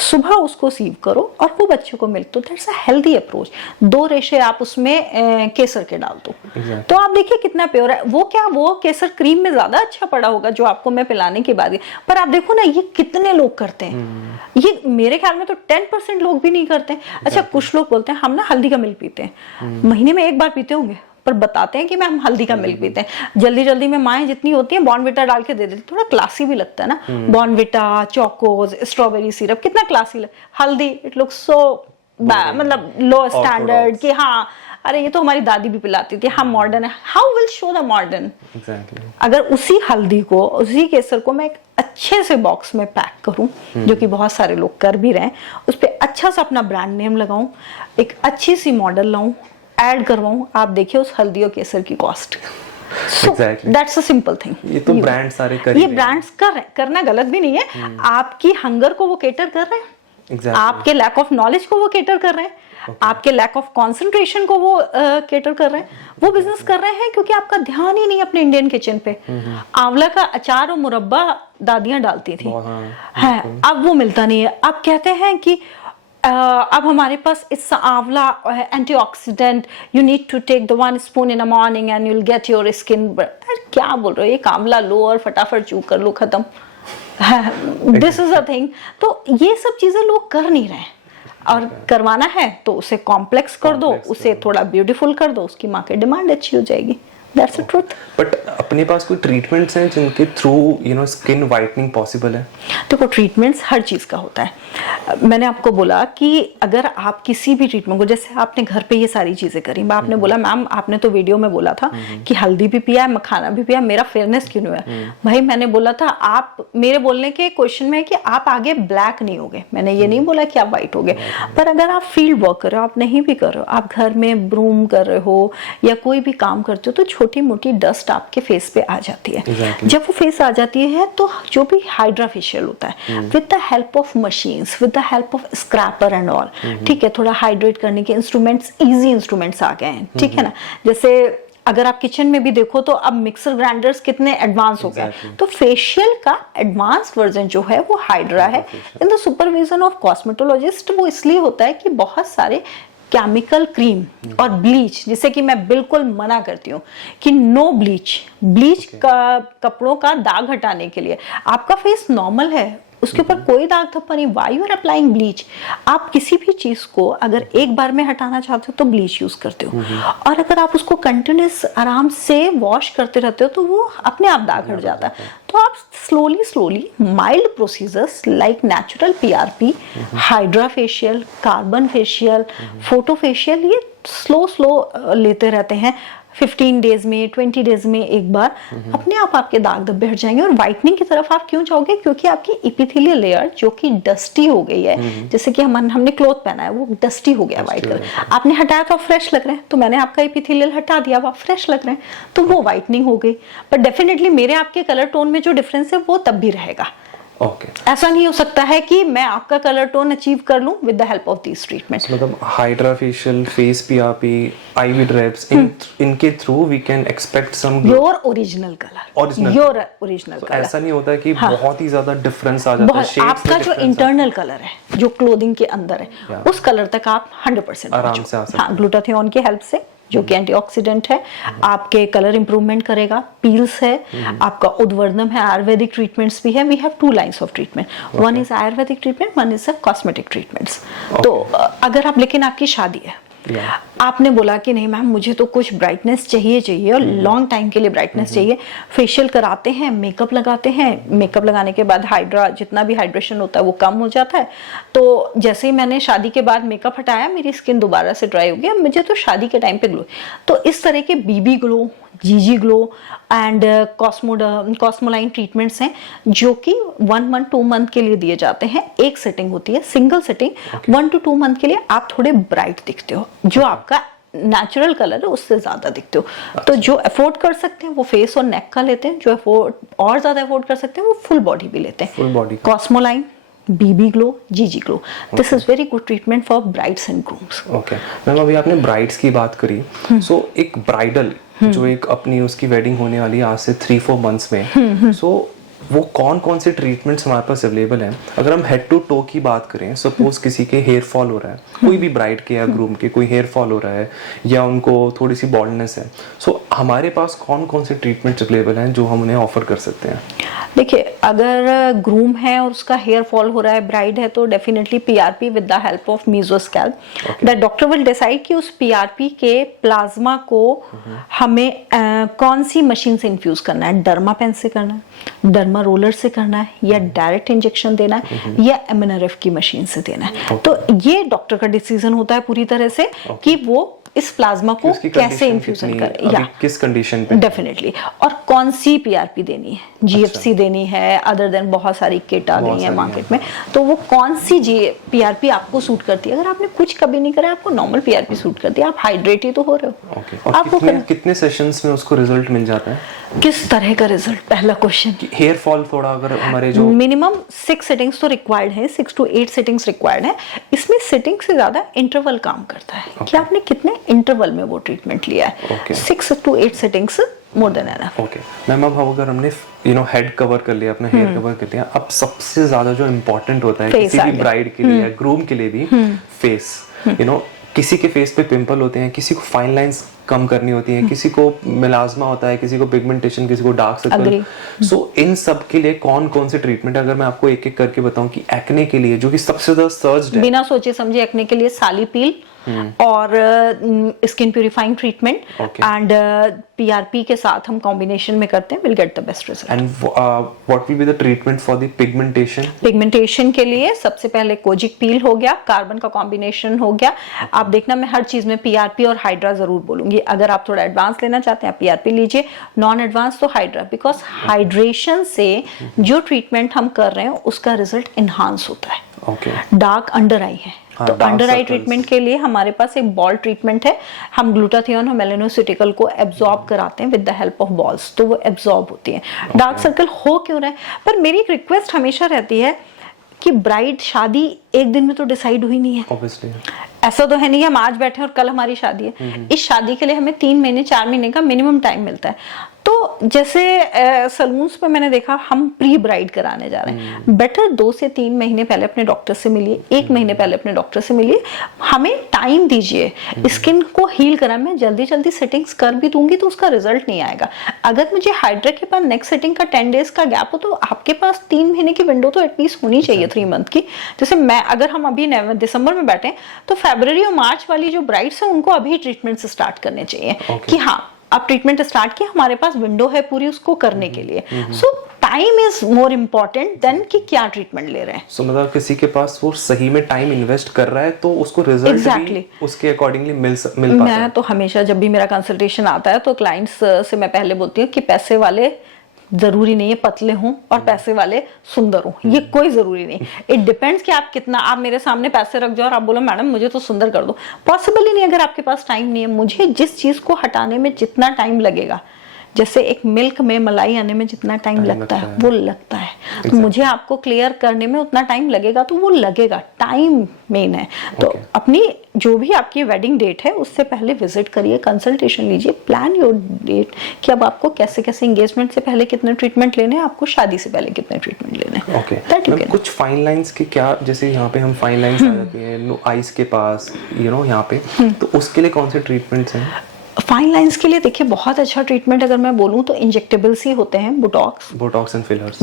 सुबह उसको सीव करो और वो बच्चों को मिल्क, तो दैट्स अ हेल्दी अप्रोच। 2 रेशे आप उसमें केसर के डाल दो, तो आप देखिए कितना प्योर है वो। क्या वो केसर क्रीम में ज़्यादा अच्छा पड़ा होगा जो आपको मैं पिलाने के बाद, पर आप देखो ना ये कितने लोग करते हैं, ये मेरे ख्याल में तो 10% लोग भी नहीं करते। अच्छा कुछ लोग बोलते हैं हम ना हल्दी का मिल्क पीते हैं, महीने में 1 बार पीते होंगे, पर बताते हैं कि मैं हम हल्दी का मिल्क पीते हैं। जल्दी जल्दी में माएँ जितनी होती हैं बॉर्नविटा डाल के दे देती, थोड़ा क्लासी भी लगता है ना, बॉर्नविटा, चोकोज, स्ट्रॉबेरी सिरप, कितना क्लासी हल्दी, इट लुक्स सो मतलब लो स्टैंडर्ड कि हाँ अरे ये तो हमारी दादी भी पिलाती थी, हम मॉडर्न है। How will show the modern? अगर उसी हल्दी को, उसी केसर को मैं एक अच्छे से बॉक्स में पैक करूं, जो कि बहुत सारे लोग कर भी रहे हैं, उस पर अच्छा सा अपना ब्रांड नेम लगाऊं, एक अच्छी सी मॉडल लाऊं, ऐड करवाऊं, आप देखिए उस हल्दी और केसर की cost. That's a simple thing. ये तो ब्रांड सारे कर ये ब्रांड्स करना गलत भी नहीं है, आपकी हंगर को वो केटर कर रहे हैं, आपके लैक ऑफ नॉलेज को वो केटर कर रहे हैं, आपके लैक ऑफ कंसंट्रेशन को वो केटर कर रहे हैं, वो बिजनेस कर रहे हैं क्योंकि आपका ध्यान ही नहीं अपने इंडियन किचन पे। आंवला का अचार और मुरब्बा दादियां डालती थी, है अब वो मिलता नहीं है। आप कहते हैं कि अब हमारे पास it's amla antioxidant, you need to take the 1 spoon in a morning and you will get your skin. क्या बोल रहे हो, एक आंवला लो और फटाफट चू कर लो, खत्म। This is a thing. तो ये सब चीजें लोग कर नहीं रहे हैं, और करवाना है तो उसे कॉम्प्लेक्स कर दो, उसे थोड़ा ब्यूटीफुल कर दो, उसकी मार्केट डिमांड अच्छी हो जाएगी। That's the truth. बट अपने पास कोई ट्रीटमेंट्स हैं जिनके थ्रू स्किन वाइटनिंग पॉसिबल है? देखो ट्रीटमेंट्स हर चीज़ का होता है। मैंने आपको बोला कि अगर आप किसी भी ट्रीटमेंट को, जैसे आपने घर पे ये सारी चीज़ें करी, आपने बोला मैम आपने तो वीडियो में बोला था कि हल्दी भी पिया है, मखाना भी पिया, मेरा फेयरनेस क्यों नहीं है? भाई मैंने बोला था, आप मेरे बोलने के क्वेश्चन में है कि आप आगे ब्लैक नहीं हो गए, मैंने ये नहीं बोला कि आप वाइट हो गए। पर अगर आप फील्ड वर्क कर रहे हो, आप नहीं भी कर रहे हो, आप घर में ब्रूम कर रहे हो या कोई भी काम करते हो, तो छोटी मोटी डस्ट आपके फेस पे आ जाती है। जब वो फेस आ जाती है तो जो भी हाइड्रा फेशियल होता है with the help of machines, with the help of scraper and all, ठीक है, थोड़ा हाइड्रेट करने के इंस्ट्रूमेंट्स, इजी इंस्ट्रूमेंट्स आ गए हैं, ठीक है ना। जैसे अगर आप किचन में भी देखो तो अब मिक्सर ग्राइंडर्स कितने एडवांस हो गए, तो फेशियल का एडवांस वर्जन जो है वो हाइड्रा है in the supervision of cosmetologist. वो इसलिए होता है कि बहुत सारे केमिकल क्रीम और ब्लीच, जिसे कि मैं बिल्कुल मना करती हूँ कि नो ब्लीच का कपड़ों का दाग हटाने के लिए। आपका फेस नॉर्मल है, उसके ऊपर कोई दाग धब्बा नहीं, why you are applying bleach? आप किसी भी चीज को अगर एक बार में हटाना चाहते हो तो ब्लीच यूज करते हो, और अगर आप उसको कंटिन्यूस आराम से वॉश करते रहते हो तो वो अपने आप दाग हट जाता है। तो आप slowly mild procedures like natural PRP, hydra facial, carbon facial, photo facial, ये स्लो लेते रहते हैं 15 डेज में, 20 डेज में एक बार, अपने आप आपके दाग धब्बे हट जाएंगे। और व्हाइटनिंग की तरफ आप क्यों जाओगे? क्योंकि आपकी एपिथेलियल लेयर जो कि डस्टी हो गई है, जैसे कि हमने क्लॉथ पहना है वो डस्टी हो गया व्हाइट कलर, आपने हटाया तो आप फ्रेश लग रहे हैं, तो मैंने आपका एपिथेलियल हटा दिया, अब आप फ्रेश लग रहे हैं, तो वो व्हाइटनिंग हो गई। पर डेफिनेटली मेरे आपके कलर टोन में जो डिफरेंस है वो तब भी रहेगा। ऐसा नहीं हो सकता है कि मैं आपका कलर टोन अचीव कर लूं with the help of these treatments. मतलब hydra facial, face PRP, IV drips, इनके through we can expect some your original colour. ऐसा नहीं होता कि बहुत ही ज्यादा डिफरेंस आ जाता है शेड्स में। आपका जो इंटरनल कलर है, जो क्लोथिंग के अंदर है, उस कलर तक आप 100% आराम से आ सकते हैं। ग्लूटाथियोन की हेल्प से, जो कि एंटीऑक्सीडेंट है, आपके कलर इंप्रूवमेंट करेगा, पील्स है, आपका उद्वर्धन है, आयुर्वेदिक ट्रीटमेंट्स भी है। We have 2 lines of treatment, one is Ayurvedic treatment, one is a cosmetic treatments. तो अगर आप, लेकिन आपकी शादी है, आपने बोला कि नहीं मैम मुझे तो कुछ ब्राइटनेस चाहिए और लॉन्ग टाइम के लिए ब्राइटनेस चाहिए, फेशियल कराते हैं, मेकअप लगाते हैं, मेकअप लगाने के बाद हाइड्रा, जितना भी हाइड्रेशन होता है वो कम हो जाता है। तो जैसे ही मैंने शादी के बाद मेकअप हटाया, मेरी स्किन दोबारा से ड्राई हो गया, मुझे तो शादी के टाइम पे ग्लो। तो इस तरह के BB glow, GG glow and cosmelan treatments हैं जो कि 1-2 मंथ के लिए दिए जाते हैं। एक सेटिंग होती है, सिंगल सेटिंग, 1 to 2 मंथ के लिए आप थोड़े ब्राइट दिखते हो, जो आपका नेचुरल कलर है उससे ज्यादा दिखते हो। तो जो अफोर्ड कर सकते हैं वो फेस और नेक का लेते हैं, जो अफोर्ड और ज्यादा अफोर्ड कर सकते हैं वो फुल बॉडी भी लेते हैं। फुल बॉडी कॉस्मोलाइन BB glow, GG glow. This is very good treatment for brides and grooms. Okay ma'am, अभी आपने ब्राइड्स की बात करी, सो एक ब्राइडल जो एक अपनी उसकी वेडिंग होने वाली है आज से 3-4 मंथ्स में, सो वो कौन कौन से ट्रीटमेंट्स हमारे पास अवेलेबल हैं? अगर हम हेड टू टो की बात करें, सपोज किसी के हेयर फॉल हो रहा है, कोई भी ब्राइड के या ग्रूम के कोई हेयर फॉल हो रहा है या उनको थोड़ी सी बॉल्डनेस है, सो हमारे पास कौन कौन से ट्रीटमेंट्स अवेलेबल हैं जो हम उन्हें ऑफर कर सकते हैं? देखिए, अगर ग्रूम है और उसका हेयर फॉल हो रहा है, ब्राइड है, तो definitely PRP with the help of मीजोस्कैल्प. द डॉक्टर विल डिसाइड कि उस PRP के प्लाज्मा को हमें कौन सी मशीन से इन्फ्यूज करना है. डर्मा पेन से करना है, डर्मा रोलर से करना है, या डायरेक्ट इंजेक्शन देना है, या MNRF की मशीन से देना है. तो ये डॉक्टर का डिसीजन होता है पूरी तरह से कि वो इस प्लाज्मा को कैसे इन्फ्यूजन करें या किस कंडीशन पे. डेफिनेटली. और कौन सी PRP देनी है, GFC देनी है, अदर देन बहुत सारी किट आ गई है मार्केट में, तो वो कौन सी PRP आपको सूट करती है. अगर आपने कुछ कभी नहीं करा, आपको नॉर्मल PRP सूट करती है, आप हाइड्रेट ही तो हो रहे हो. ओके. और कितने सेशंस में उसको रिजल्ट मिल जाता है? किस तरह का रिजल्ट, पहला क्वेश्चन. हेयर फॉल थोड़ा अगर हमारे जो मिनिमम 6 सिटिंग्स तो रिक्वायर्ड है, 6 to 8 सिटिंग्स रिक्वायर्ड है. इसमें सिटिंग से ज्यादा इंटरवल काम करता है कि आपने कितने इंटरवल में वो ट्रीटमेंट लिया है. 6 to 8 sittings more than enough. Okay ma'am, अब अगर हमने हेड कवर कर लिया, अपना हेयर कवर कर लिया, अब सबसे ज्यादा जो इम्पोर्टेंट होता है किसी भी ब्राइड के लिए या ग्रूम के लिए भी, फेस. किसी के फेस पे पिंपल होते हैं, किसी को फाइन लाइंस कम करनी होती है, किसी को मेलाज्मा होता है, किसी को पिगमेंटेशन, किसी को डार्क सर्कल. सो इन सब के लिए कौन कौन से ट्रीटमेंट, अगर मैं आपको एक एक करके बताऊं कि एक्ने के लिए जो कि सबसे ज्यादा सर्च्ड है, बिना सोचे समझे एक्ने के लिए सालीपील और skin purifying treatment and PRP के साथ हम कॉम्बिनेशन में करते हैं, will get the best result. And what will be the treatment for the pigmentation? Pigmentation के लिए सबसे पहले कोजिक पील हो गया, कार्बन का कॉम्बिनेशन हो गया. आप देखना, मैं हर चीज में PRP और हाइड्रा जरूर बोलूंगी. अगर आप थोड़ा एडवांस लेना चाहते हैं PRP लीजिए, नॉन एडवांस तो हाइड्रा, बिकॉज हाइड्रेशन से जो ट्रीटमेंट हम कर रहे हैं उसका रिजल्ट इनहांस होता है. डार्क अंडर आई है, तो अंडर आई ट्रीटमेंट के लिए हमारे पास एक बॉल ट्रीटमेंट है. हम ग्लूटाथियोन और मेलानोसिटिकल को एब्जॉर्ब कराते हैं with the help of balls, तो वो एब्जॉर्ब होती है. डार्क सर्कल हो क्यों रहा है, पर मेरी एक रिक्वेस्ट हमेशा रहती है कि ब्राइड शादी एक दिन में तो डिसाइड हुई नहीं है. Obviously. ऐसा तो है नहीं हम आज बैठे और कल हमारी शादी है. इस शादी के लिए हमें 3 महीने 4 महीने का मिनिमम टाइम मिलता है. तो जैसे सलून्स पे मैंने देखा, हम प्री ब्राइड कराने जा रहे हैं, बेटर 2 से 3 महीने पहले अपने डॉक्टर से मिलिए, 1 महीने पहले अपने डॉक्टर से मिलिए, हमें टाइम दीजिए. स्किन को हील करा, मैं जल्दी जल्दी सेटिंग्स कर भी दूंगी तो उसका रिजल्ट नहीं आएगा. अगर मुझे हाइड्रा के पास नेक्स्ट सेटिंग का 10 डेज का गैप हो, तो आपके पास 3 महीने की विंडो तो एटलीस्ट होनी चाहिए, 3 मंथ की. जैसे मैं, अगर हम अभी दिसंबर में बैठे तो फरवरी और मार्च वाली जो ब्राइड्स हैं उनको अभी ट्रीटमेंट से स्टार्ट करने चाहिए कि हाँ आप ट्रीटमेंट स्टार्ट किया, हमारे पास विंडो है पूरी उसको करने के लिए. सो time is more important then कि क्या ट्रीटमेंट ले रहे हैं. सो मतलब किसी के पास वो सही में टाइम इन्वेस्ट कर रहा है तो उसको रिजल्ट भी उसके अकॉर्डिंगली मिल पाता है. मैं तो हमेशा जब भी मेरा कंसल्टेशन आता है तो क्लाइंट्स से मैं पहले बोलती हूँ कि पैसे वाले जरूरी नहीं है पतले हों और पैसे वाले सुंदर हों, ये कोई जरूरी नहीं. इट डिपेंड्स कि आप कितना, आप मेरे सामने पैसे रख जाओ और आप बोलो मैडम मुझे तो सुंदर कर दो, पॉसिबल ही नहीं अगर आपके पास टाइम नहीं है. मुझे जिस चीज को हटाने में जितना टाइम लगेगा, जैसे एक मिल्क में मलाई आने में जितना टाइम लगता है वो लगता है, तो मुझे आपको क्लियर करने में उतना टाइम लगेगा, तो वो लगेगा. टाइम मेन है. तो अपनी जो भी आपकी वेडिंग डेट है उससे पहले विजिट करिए, कंसल्टेशन लीजिए, प्लान योर डेट कि अब आपको कैसे कैसे, एंगेजमेंट से पहले कितने ट्रीटमेंट लेने हैं, आपको शादी से पहले कितने ट्रीटमेंट लेने हैं. ओके. कुछ फाइन लाइंस के क्या, जैसे यहाँ पे हम फाइन लाइंस आ जाती है आईज के पास, यहाँ पे, तो उसके लिए कौन से ट्रीटमेंट्स हैं? फाइन लाइंस के लिए देखिए बहुत अच्छा ट्रीटमेंट अगर मैं बोलूं तो इंजेक्टेबल्स ही होते हैं. Botox and fillers.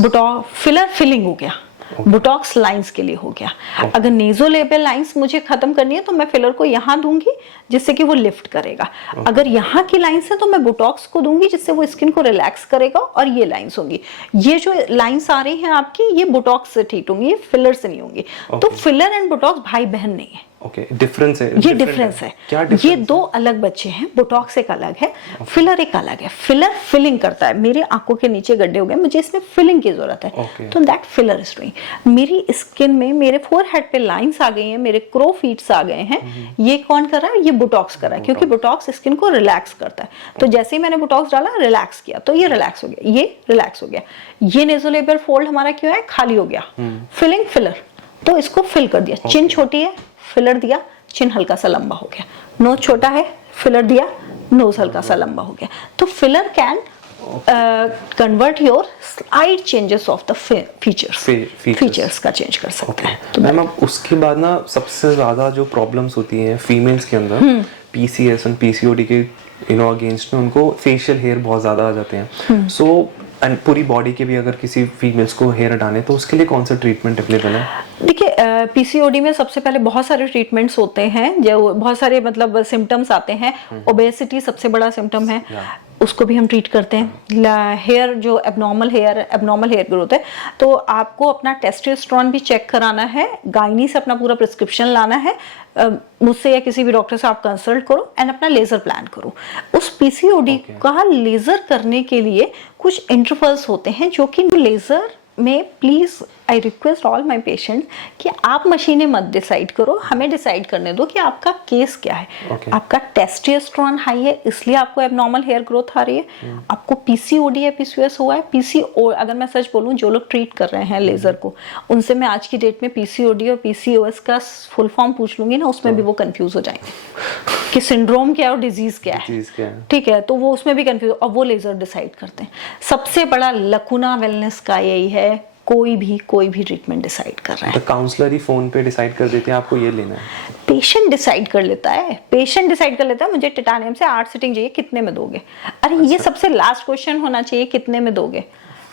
Filler filling हो गया, बोटॉक्स लाइंस के लिए हो गया. अगर नेजोलेबियल लाइंस मुझे खत्म करनी है तो मैं फिलर को यहाँ दूंगी जिससे कि वो लिफ्ट करेगा. अगर यहाँ की लाइंस है तो मैं बोटॉक्स को दूंगी जिससे वो स्किन को रिलैक्स करेगा, और ये लाइंस होंगी. ये जो लाइंस आ रही हैं आपकी, ये बोटॉक्स से ठीक होंगी, ये फिलर से नहीं होंगी. तो फिलर एंड बोटॉक्स भाई बहन नहीं है. डिफरेंस है. ये डिफरेंस है. क्या ये 2 अलग बच्चे हैं. बोटॉक्स एक अलग है, फिलर एक अलग है. फिलर फिलिंग करता है, मेरे आंखों के नीचे गड्ढे हो गए, मुझे इसमें फिलिंग की जरूरत है, तो दैट फिलर इज डूइंग. मेरी स्किन में मेरे फोरहेड पे लाइंस आ गई हैं, मेरे क्रो फीट्स आ गए हैं, ये कौन कर रहा है? ये बोटॉक्स कर रहा है, क्योंकि बोटॉक्स स्किन को रिलैक्स करता है. तो जैसे ही मैंने बोटॉक्स डाला, रिलैक्स किया, तो ये रिलैक्स हो गया, ये रिलैक्स हो गया. ये नेजोलेबियल फोल्ड हमारा क्यों है? खाली हो गया. Filling filler. तो इसको फिल कर दिया। चिन छोटी है, फिलर दिया, चिन हल्का सा लंबा हो गया। नोज छोटा है, फिलर दिया, नोज हल्का सा लंबा हो गया। तो filler can convert your slide changes of the features का चेंज कर सकते हैं। तो मैम अब उसके बाद ना सबसे ज्यादा जो प्रॉब्लम्स होती हैं फीमेल्स के अंदर, पीसीएस और पीसीओडी के अगेंस्ट में उनको फेशियल हेयर बहुत ज्यादा आ जाते हैं। सो एंड पूरी बॉडी के भी अगर किसी फीमेल्स को हेयर हटाने तो उसके लिए कौन सा ट्रीटमेंट अवेलेबल है? देखिए, पीसीओडी में सबसे पहले बहुत सारे ट्रीटमेंट्स होते हैं, जो बहुत सारे मतलब सिम्टम्स आते हैं। ओबेसिटी सबसे बड़ा सिम्टम है, उसको भी हम ट्रीट करते हैं। हेयर जो एबनॉर्मल हेयर ग्रोथ है, तो आपको अपना टेस्टोस्टेरोन भी चेक कराना है, गायनी से अपना पूरा प्रिस्क्रिप्शन लाना है, मुझसे या किसी भी डॉक्टर से आप कंसल्ट करो एंड अपना लेजर प्लान करो। उस पीसीओडी का लेजर करने के लिए कुछ इंटरवल्स होते हैं, जो कि लेजर में please I request all my patient कि आप मशीनें मत डिसाइड करो, हमें डिसाइड करने दो कि आपका केस क्या है। आपका टेस्टोस्टेरोन हाई है इसलिए आपको एबनॉर्मल हेयर ग्रोथ आ रही है, आपको पीसीओडी या पीसीओएस हुआ है। पीसीओ अगर मैं सच बोलूं, जो लोग ट्रीट कर रहे हैं लेजर को, उनसे मैं आज की डेट में पीसीओडी और पीसीओएस का फुल फॉर्म पूछ लूंगी ना, उसमें भी वो कंफ्यूज हो जाएंगे कि सिंड्रोम क्या है और डिजीज क्या है। ठीक है, तो वो उसमें भी कंफ्यूज, और वो लेजर डिसाइड करते हैं। सबसे बड़ा लकुना वेलनेस का यही है, कोई भी ट्रीटमेंट डिसाइड कर रहा है तो काउंसलर ही फोन पे डिसाइड कर देते हैं आपको ये लेना है? पेशेंट डिसाइड कर लेता है, मुझे टिटानियम से 8 सिटिंग चाहिए, कितने में दोगे? अरे ये सबसे लास्ट क्वेश्चन होना चाहिए, कितने में दोगे?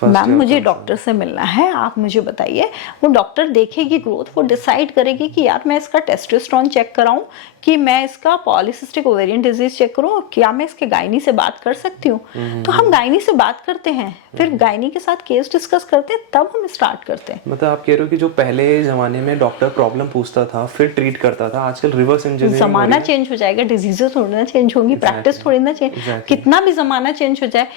मैम मुझे डॉक्टर से मिलना है, आप मुझे बताइए। वो डॉक्टर देखेगी ग्रोथ, वो डिसाइड करेगी कि यार मैं इसका टेस्टोस्टेरोन चेक कराऊं कि मैं इसका पॉलीसिस्टिक ओवेरियन डिजीज चेक करूं, क्या मैं इसके गायनी से बात कर सकती हूँ? तो हम गायनी से बात करते हैं, फिर गायनी के साथ केस डिस्कस करते हैं, तब हम स्टार्ट करते हैं। मतलब आप कह रहे हो कि जो पहले जमाने में डॉक्टर प्रॉब्लम पूछता था फिर ट्रीट करता था, आजकल रिवर्स इंजीनियरिंग जमाना चेंज हो जाएगा, डिजीजेस थोड़ी ना चेंज होंगी, प्रैक्टिस थोड़ी ना चेंज, कितना भी जमाना चेंज हो जाए,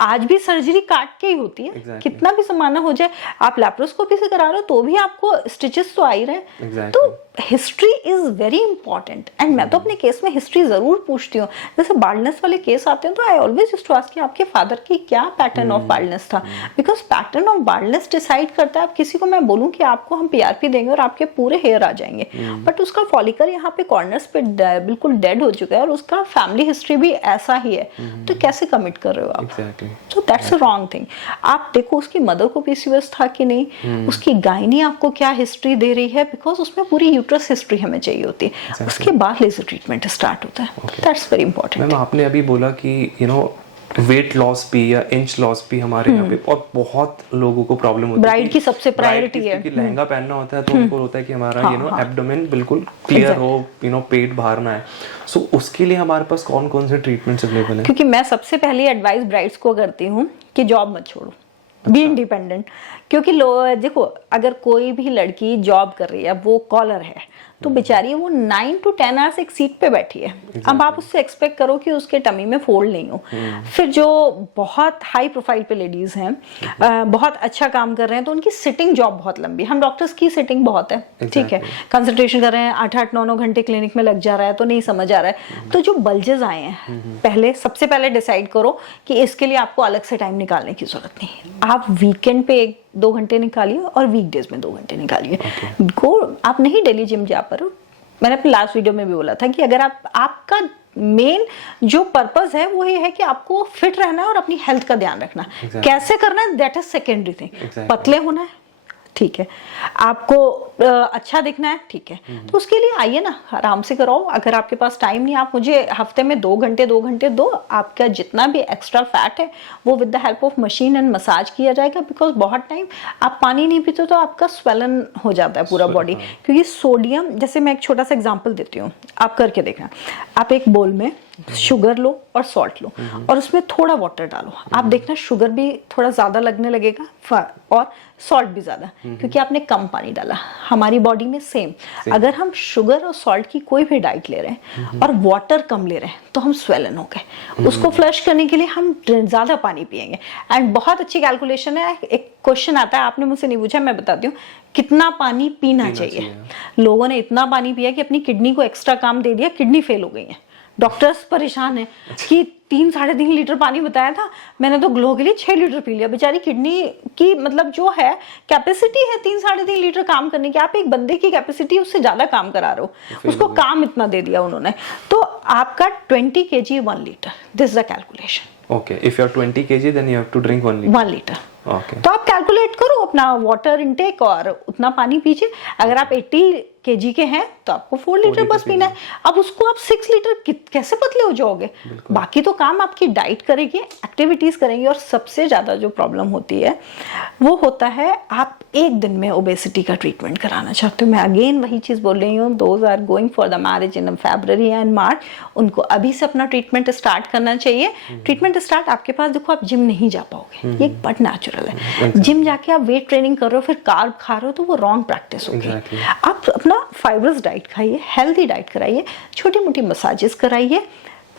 आज भी सर्जरी काट के ही होती है। कितना भी जमाना हो जाए, आप लैप्रोस्कोपी से करा रहे हो तो भी आपको स्टिचेस तो आ ही रहे। तो history is very important, and मैं तो अपने केस में हिस्ट्री जरूर पूछती हूँ। जैसे बाल्डनेस वाले केस आते हैं तो I always used to ask कि आपके फादर की क्या पैटर्न ऑफ बाल्डनेस था, because pattern of baldness decide करता है। अब किसी को मैं बोलूँ कि आपको हम पीआरपी देंगे और आपके पूरे हेयर आ जाएंगे, बट उसका फॉलिकल यहाँ पे कॉर्नर्स पे बिल्कुल डेड हो चुका है और उसका फैमिली हिस्ट्री भी ऐसा ही है, तो कैसे कमिट कर रहे हो आप? So that's a wrong thing. आप देखो उसकी मदर को पीसीओएस था कि नहीं, उसकी गायनी आपको क्या हिस्ट्री दे रही है, बिकॉज उसमें पूरी यूट्रस हिस्ट्री हमें चाहिए होती है। उसके बाद लेजर ट्रीटमेंट स्टार्ट होता है। That's very important. मैम आपने अभी बोला कि वेट लॉस भी या इंच लॉस भी हमारे यहाँ पे और बहुत लोगों को प्रॉब्लम होती है। ब्राइड की सबसे प्रायोरिटी है, क्योंकि लहंगा पहनना होता है तो उनको होता है कि हमारा एब्डोमेन बिल्कुल क्लियर हो, पेट बाहर ना है। सो उसके लिए हमारे पास कौन कौन से ट्रीटमेंट्स अवेलेबल हैं? क्योंकि मैं सबसे पहले एडवाइस ब्राइड्स को करती हूँ कि जॉब मत छोड़ो, बी इंडिपेंडेंट। क्योंकि देखो, अगर कोई भी लड़की जॉब कर रही है, वो कॉलर है, तो बेचारी वो 9 to 10 आवर्स एक सीट पे बैठी है। अब आप उससे एक्सपेक्ट करो कि उसके टमी में फोल्ड नहीं हो। फिर जो बहुत हाई प्रोफाइल पे लेडीज हैं, बहुत अच्छा काम कर रहे हैं, तो उनकी सिटिंग जॉब बहुत लंबी। हम डॉक्टर्स की सिटिंग बहुत है, ठीक है, कंसंट्रेशन कर रहे हैं, 8-8, 9-9 घंटे क्लिनिक में लग जा रहा है, तो नहीं समझ आ रहा है। तो जो बल्जेस आए हैं, सबसे पहले डिसाइड करो कि इसके लिए आपको अलग से टाइम निकालने की जरूरत नहीं। आप वीकेंड पे 1-2 घंटे निकालिए और वीकडेज में 2 घंटे निकालिए। आप नहीं डेली जिम जा पर हो। मैंने अपने लास्ट वीडियो में भी बोला था कि अगर आपका मेन जो पर्पस है वो ये है कि आपको फिट रहना है और अपनी हेल्थ का ध्यान रखना। कैसे करना है, दैट इज सेकेंडरी थिंग। पतले होना है, ठीक है, आपको अच्छा दिखना है, ठीक है, तो उसके लिए आइए ना, आराम से कराओ। अगर आपके पास टाइम नहीं, आप मुझे हफ्ते में 2 घंटे दो, आपका जितना भी एक्स्ट्रा फैट है वो with the help of machine and massage किया जाएगा। बिकॉज बहुत टाइम आप पानी नहीं पीते तो आपका स्वेलन हो जाता है पूरा बॉडी, क्योंकि सोडियम, जैसे मैं एक छोटा सा एग्जाम्पल देती हूँ, आप करके देखना। आप एक बोल में शुगर लो और सॉल्ट लो और उसमें थोड़ा वाटर डालो, आप देखना शुगर भी थोड़ा ज्यादा लगने लगेगा और सॉल्ट भी ज्यादा, क्योंकि आपने कम पानी डाला। हमारी बॉडी में सेम, अगर हम शुगर और सॉल्ट की कोई भी डाइट ले रहे हैं और वाटर कम ले रहे हैं तो हम स्वेलन हो गए। उसको फ्लश करने के लिए हम ज्यादा पानी पिएंगे। एंड बहुत अच्छी कैलकुलेशन है, एक क्वेश्चन आता है, आपने मुझसे नहीं पूछा, मैं बताती हूँ, कितना पानी पीना चाहिए। लोगों ने इतना पानी पिया कि अपनी किडनी को एक्स्ट्रा काम दे दिया, किडनी फेल हो गई है। डॉक्टर्स परेशान है कि 3-3.5 लीटर पानी बताया था, मैंने तो ग्लो के लिए 6 लीटर पी लिया। बेचारी किडनी की मतलब जो है कैपेसिटी है 3-3.5 लीटर काम करने की, आप एक बंदे की कैपेसिटी उससे ज्यादा काम करा रहे हो, उसको काम इतना दे दिया उन्होंने। तो आपका 20 kg 1 litre, this is the calculation. Okay, if you are 20 kg then you have to drink 1 litre. Okay, तो आप कैलकुलेट करो अपना वाटर इनटेक और उतना पानी पीजिए। अगर आप 80 kg के हैं तो आपको 4 लीटर बस पीना है। अब उसको आप 6 लीटर कैसे पतले हो जाओगे? बाकी तो काम आपकी डाइट करेगी, एक्टिविटीज करेंगे। और सबसे ज्यादा जो प्रॉब्लम होती है वो होता है आप एक दिन में ओबेसिटी का ट्रीटमेंट कराना चाहते हो। मैं अगेन वही चीज बोल रही हूँ, those are going for the marriage in February and March, उनको अभी से अपना ट्रीटमेंट स्टार्ट करना चाहिए। ट्रीटमेंट स्टार्ट आपके पास, देखो आप जिम नहीं जा पाओगे, ये एक बट नेचुरल है। जिम जाके आप वेट ट्रेनिंग कर रहे हो फिर कार्ब खा रहे हो तो वो रॉन्ग प्रैक्टिस होगी। आप अपना फाइबरस डाइट खाइए, हेल्दी डाइट कराइए, छोटी मोटी मसाजेस कराइए।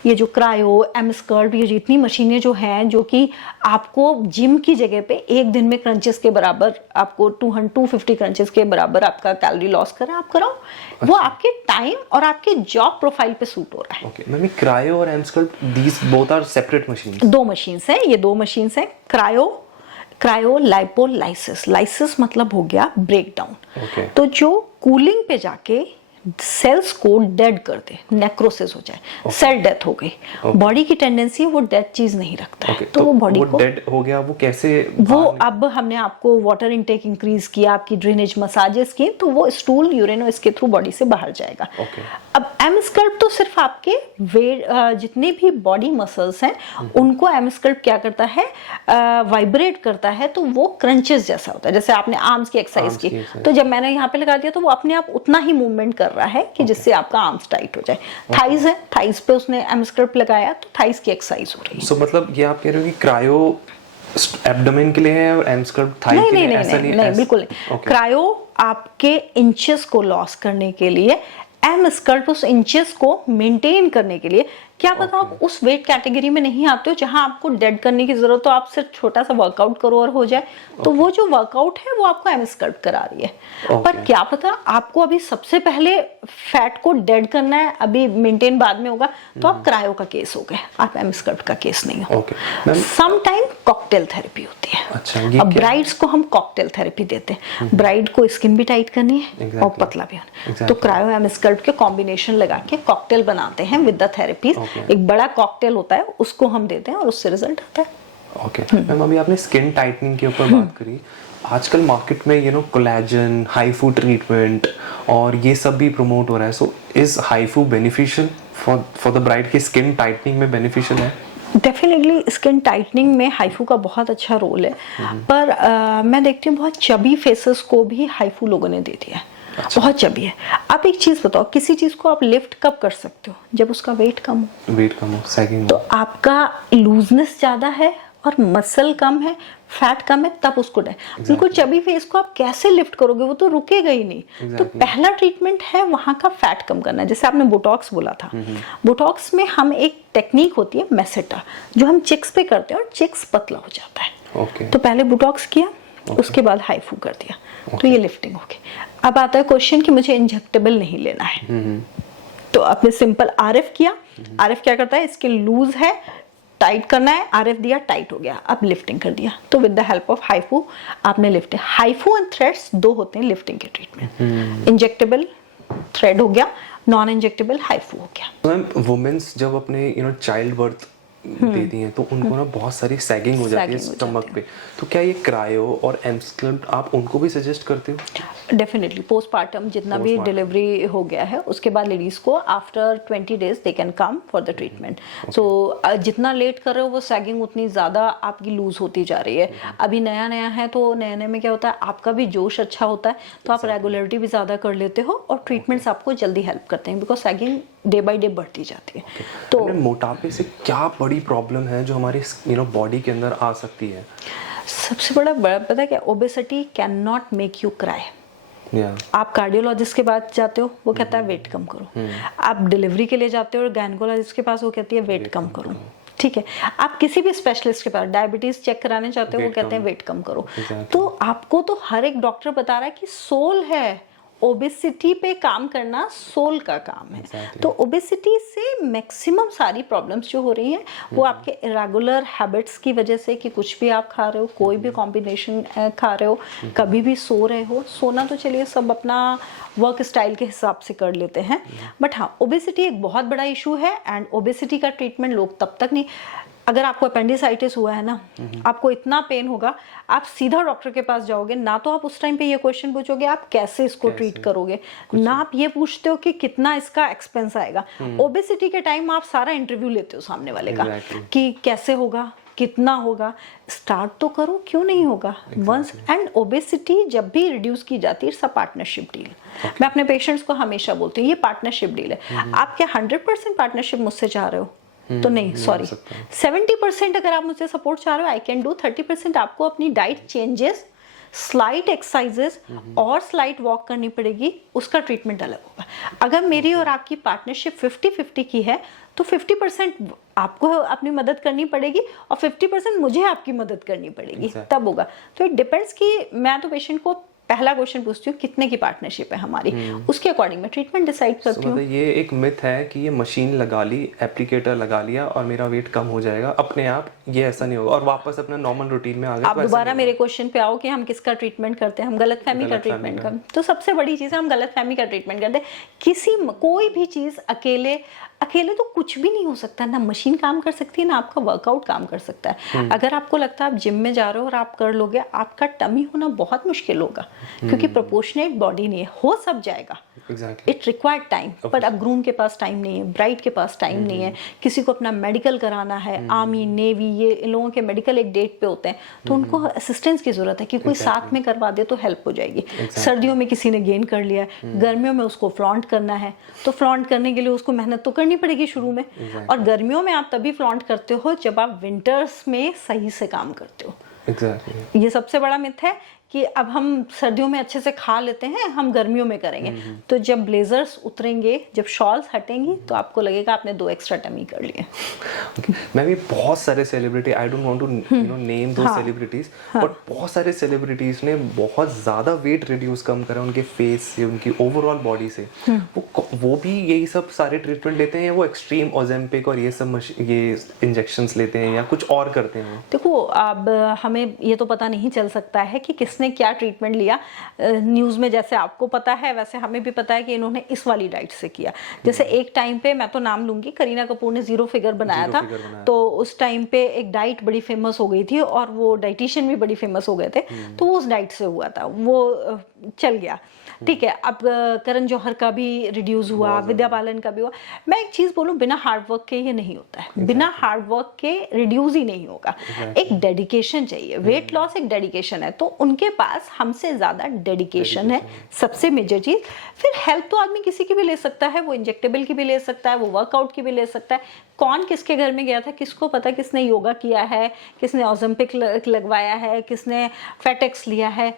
ये जो क्रायो, एम स्कर्ट, ये जितनी मशीनें जो हैं जो कि आपको जिम की जगह पे एक दिन में क्रंचेस के बराबर आपको 250 क्रंचेस के बराबर आपका कैलोरी लॉस करें, आप कराओ। वो आपके टाइम और आपके जॉब प्रोफाइल पे सूट हो रहा है। ओके मैम, क्रायो और Emsculpt these both are separate machines? 2 machines हैं, ये 2 मशीन्स हैं। क्रायो लाइपोलाइसिस, लाइसिस मतलब हो गया ब्रेक डाउन। तो जो कूलिंग पे जाके सेल्स को डेड कर दे, नेक्रोसिस हो जाए, सेल डेथ हो गई। बॉडी की टेंडेंसी है वो डेड चीज नहीं रखता है। तो वो बॉडी को डेड हो गया, वो कैसे? वो अब हमने आपको वाटर इनटेक इंक्रीज किया, आपकी ड्रेनेज मसाजेस की, तो वो स्टूल यूरिन इसके थ्रू बॉडी से बाहर जाएगा। अब एम स्कल्प तो सिर्फ आपके वेट जितने भी बॉडी मसल्स हैं उनको एम स्कल्प क्या करता है, वाइब्रेट करता है, तो वो क्रंचेस जैसा होता है। जैसे आपने आर्म्स की एक्सरसाइज की, तो जब मैंने यहाँ पे लगा दिया तो वो अपने आप उतना ही मूवमेंट कर रहा है कि जिससे आपका आर्म्स टाइट हो जाए। थाइज है, थाइज पे उसने एम स्कल्प लगाया तो थाइज की एक्सरसाइज हो रही है। सो मतलब ये आप कह रहे हो कि क्रायो एब्डोमेन के लिए है और एम स्कल्प थाई के लिए? नहीं, बिल्कुल नहीं। क्रायो आपके इंचेस को लॉस करने के लिए, एम स्कल्प उस इंचेस को मेंटेन करने के लिए। क्या पता आप उस वेट कैटेगरी में नहीं आते हो जहां आपको डेड करने की जरूरत हो, आप सिर्फ छोटा सा वर्कआउट करो और हो जाए, तो वो जो वर्कआउट है वो आपको एम स्कल्प करा रही है। पर क्या पता आपको अभी सबसे पहले फैट को डेड करना है, अभी मेंटेन बाद में होगा, तो आप क्रायो का केस हो गए, आप एम स्कल्प का केस नहीं हो। सम टाइम कॉकटेल थेरेपी होती है। अच्छा, अब ब्राइड्स को हम कॉकटेल थेरेपी देते हैं। ब्राइड को स्किन भी टाइट करनी है और पतला भी होना है, तो क्रायो एम स्कल्प के कॉम्बिनेशन लगा के कॉकटेल बनाते हैं विद द थेरेपीज। एक बड़ा कॉकटेल होता है, उसको हम देते हैं और उससे रिजल्ट आता है। ओके मैम, अभी आपने स्किन टाइटनिंग के ऊपर बात करी। आजकल मार्केट में कोलैजन, हाइफू ट्रीटमेंट और ये सब भी प्रमोट हो रहा है। So is HIFU beneficial for the bride की स्किन टाइटनिंग में बेनिफिशियल है? डेफिनेटली स्किन टाइटनिंग में हाइफू का बहुत अच्छा रोल है। पर मैं देखती हूँ बहुत चबी फेसेस को भी हाइफू लोगों ने दे दिया है। अच्छा। बहुत चबी है। आप एक चीज बताओ, किसी चीज को आप लिफ्ट कब कर सकते हो? जब उसका वेट कम हो। वेट कम हो, सैगिंग तो आपका लूजनेस ज्यादा है और मसल कम है, फैट कम है, तब उसको बिल्कुल चबी फेस को आप कैसे लिफ्ट करोगे? वो तो रुकेगा ही नहीं। तो पहला ट्रीटमेंट है वहां का फैट कम करना। जैसे आपने बोटॉक्स बोला था, बोटॉक्स में हम एक टेक्निक होती है मेसेटा, जो हम चिक्स पे करते हैं और चिक्स पतला हो जाता है। तो पहले बोटॉक्स किया, उसके बाद हाइफू कर दिया, तो ये लिफ्टिंग हो गई। अब आता है क्वेश्चन कि मुझे इंजेक्टेबल नहीं लेना है, तो आपने सिंपल आरएफ किया। आरएफ क्या करता है, स्किन लूज है, टाइट करना है, आरएफ दिया, टाइट हो गया, अब लिफ्टिंग कर दिया। तो with the help of HIFU आपने लिफ्टिंग। हाइफू एंड थ्रेड्स 2 होते हैं लिफ्टिंग के ट्रीटमेंट। इंजेक्टेबल थ्रेड हो गया, नॉन इंजेक्टेबल हाइफू हो गया। मैम वुमेन्स जब अपने चाइल्ड बर्थ देती हैं तो उनको ना बहुत सारी सैगिंग हो जाती है स्टमक पे, तो क्या ये क्रायो और एम स्कल्प आप उनको भी सजेस्ट करते हो? डेफिनेटली पोस्टपार्टम जितना भी डिलीवरी हो गया है उसके बाद लेडीज को after 20 days they can come for the treatment. So जितना लेट कर रहे हो वो सैगिंग उतनी ज्यादा आपकी लूज होती जा रही है। अभी नया नया है तो नए नए में क्या होता है, आपका भी जोश अच्छा होता है, तो आप रेगुलरिटी भी ज्यादा कर लेते हो और ट्रीटमेंट्स आपको जल्दी हेल्प करते हैं, because sagging day by day बढ़ती जाती है। तो मोटापे से क्या बड़ी प्रॉब्लम है जो हमारी बॉडी के अंदर आ सकती है? सबसे बड़ा पता है क्या, obesity can not make you cry. आप कार्डियोलॉजिस्ट के पास जाते हो, वो कहता है वेट कम करो। आप डिलीवरी के लिए जाते हो और गायनेकोलॉजिस्ट के पास, वो कहती है वेट कम करो। ठीक है, आप किसी भी स्पेशलिस्ट के पास डायबिटीज चेक कराने चाहते हो, वो कहते हैं वेट कम करो। तो आपको तो हर एक डॉक्टर बता रहा है कि सोल है, ओबेसिटी पे काम करना सोल का काम है। Exactly. तो ओबेसिटी से मैक्सिमम सारी प्रॉब्लम्स जो हो रही हैं वो आपके इरेगुलर हैबिट्स की वजह से, कि कुछ भी आप खा रहे हो, कोई भी कॉम्बिनेशन खा रहे हो, कभी भी सो रहे हो। सोना तो चलिए सब अपना वर्क स्टाइल के हिसाब से कर लेते हैं, बट हाँ ओबेसिटी एक बहुत बड़ा इशू है। एंड ओबेसिटी का ट्रीटमेंट लोग तब तक नहीं, अगर आपको अपेंडिसाइटिस हुआ है ना, आपको इतना पेन होगा, आप सीधा डॉक्टर के पास जाओगे ना, तो आप उस टाइम पे ये क्वेश्चन पूछोगे आप कैसे इसको ट्रीट करोगे, ना आप ये पूछते हो कि कितना इसका एक्सपेंस आएगा। ओबेसिटी के टाइम आप सारा इंटरव्यू लेते हो सामने वाले का, कि कैसे होगा, कितना होगा, स्टार्ट तो करो, क्यों नहीं होगा वंस। एंड ओबेसिटी जब भी रिड्यूस की जाती है, इट्स अ पार्टनरशिप डील। मैं अपने पेशेंट्स को हमेशा बोलती हूँ ये पार्टनरशिप डील है। आप क्या 100% पार्टनरशिप मुझसे चाह रहे हो? तो नहीं, सॉरी, 70% अगर आप मुझसे सपोर्ट चाह रहे हो, आई कैन डू। 30% आपको अपनी डाइट चेंजेस, स्लाइट एक्सरसाइजेस और स्लाइट वॉक करनी पड़ेगी, उसका ट्रीटमेंट अलग होगा। अगर मेरी और आपकी पार्टनरशिप 50-50 की है तो 50% आपको अपनी मदद करनी पड़ेगी और 50% मुझे आपकी मदद करनी पड़ेगी, तब होगा। तो इट डिपेंड्स कि मैं तो पेशेंट को पहला क्वेश्चन पूछती हूँ कितने की पार्टनरशिप है हमारी, उसके अकॉर्डिंग मैं ट्रीटमेंट डिसाइड करती हूँ। मतलब ये एक मिथ है कि ये मशीन लगा ली, एप्लीकेटर लगा लिया और मेरा वेट कम हो जाएगा अपने आप, ये ऐसा नहीं होगा और वापस अपना नॉर्मल रूटीन में आ गए। आप दोबारा मेरे क्वेश्चन पे आओ कि हम किसका ट्रीटमेंट करते हैं, हम गलतफहमी का ट्रीटमेंट करते हैं। तो सबसे बड़ी चीज़ है हम गलतफहमी का ट्रीटमेंट करते हैं। कोई भी चीज़ अकेले तो कुछ भी नहीं हो सकता, ना मशीन काम कर सकती है ना आपका वर्कआउट काम कर सकता है। अगर आपको लगता है आप जिम में जा रहे हो और आप कर लोगे, आपका टमी होना बहुत मुश्किल होगा, क्योंकि प्रोपोर्शनेट बॉडी नहीं है, हो सब जाएगा। इट रिक्वायर्ड टाइम, पर अब ग्रूम के पास टाइम नहीं है, ब्राइड के पास टाइम नहीं है, किसी को अपना मेडिकल कराना है, आर्मी नेवी ये इन लोगों के मेडिकल एक डेट पे होते हैं, तो उनको असिस्टेंस की जरूरत है कि कोई साथ में करवा दे तो हेल्प हो जाएगी। सर्दियों में किसी ने गेन कर लिया है, गर्मियों में उसको फ्लॉन्ट करना है, तो फ्लॉन्ट करने के लिए उसको मेहनत तो करनी पड़ेगी शुरू में। और गर्मियों में आप तभी फ्लॉन्ट करते हो जब आप विंटर्स में सही से काम करते हो। ये सबसे बड़ा मिथ है कि अब हम सर्दियों में अच्छे से खा लेते हैं, हम गर्मियों में करेंगे। तो जब ब्लेजर्स उतरेंगे, जब शॉल्स हटेंगी, तो आपको लगेगा आपने 2 एक्स्ट्रा टमी कर लिए। मैं भी बहुत सारे celebrity, I don't want to name दो सेलिब्रिटीज, बट बहुत सारे सेलिब्रिटीज ने बहुत ज्यादा वेट रिड्यूस कम करा उनके फेस से, उनकी ओवरऑल बॉडी से। वो भी यही सब सारे ट्रीटमेंट लेते हैं, वो एक्सट्रीम ओजेम्पिक और ये सब ये इंजेक्शंस लेते हैं या कुछ और करते हैं? देखो, अब हमें ये तो पता नहीं चल सकता है कि किसने क्या ट्रीटमेंट लिया। न्यूज़ में जैसे आपको पता है वैसे हमें भी पता है कि इन्होंने इस वाली डाइट से किया। जैसे एक टाइम पे, मैं तो नाम लूंगी, करीना कपूर ने जीरो फिगर बनाया था, तो उस टाइम पे एक डाइट बड़ी फेमस हो गई थी और वो डाइटिशियन भी बड़ी फेमस हो गए थे, तो वो उस डाइट से हुआ था, वो चल गया। ठीक है, अब करण जौहर का भी रिड्यूस हुआ, विद्या बालन का भी हुआ। मैं एक चीज बोलूं, बिना हार्डवर्क के ये नहीं होता है, बिना हार्डवर्क के रिड्यूस ही नहीं होगा। एक डेडिकेशन चाहिए, वेट लॉस एक डेडिकेशन है, तो उनके पास हमसे ज्यादा डेडिकेशन है, सबसे मेजर चीज। फिर हेल्प तो आदमी किसी की भी ले सकता है, वो इंजेक्टेबल की भी ले सकता है, वो वर्कआउट की भी ले सकता है। कौन किसके घर में गया था, किसको पता किसने योगा किया है, किसने ओलंपिक लगवाया है, किसने फैटेक्स लिया है।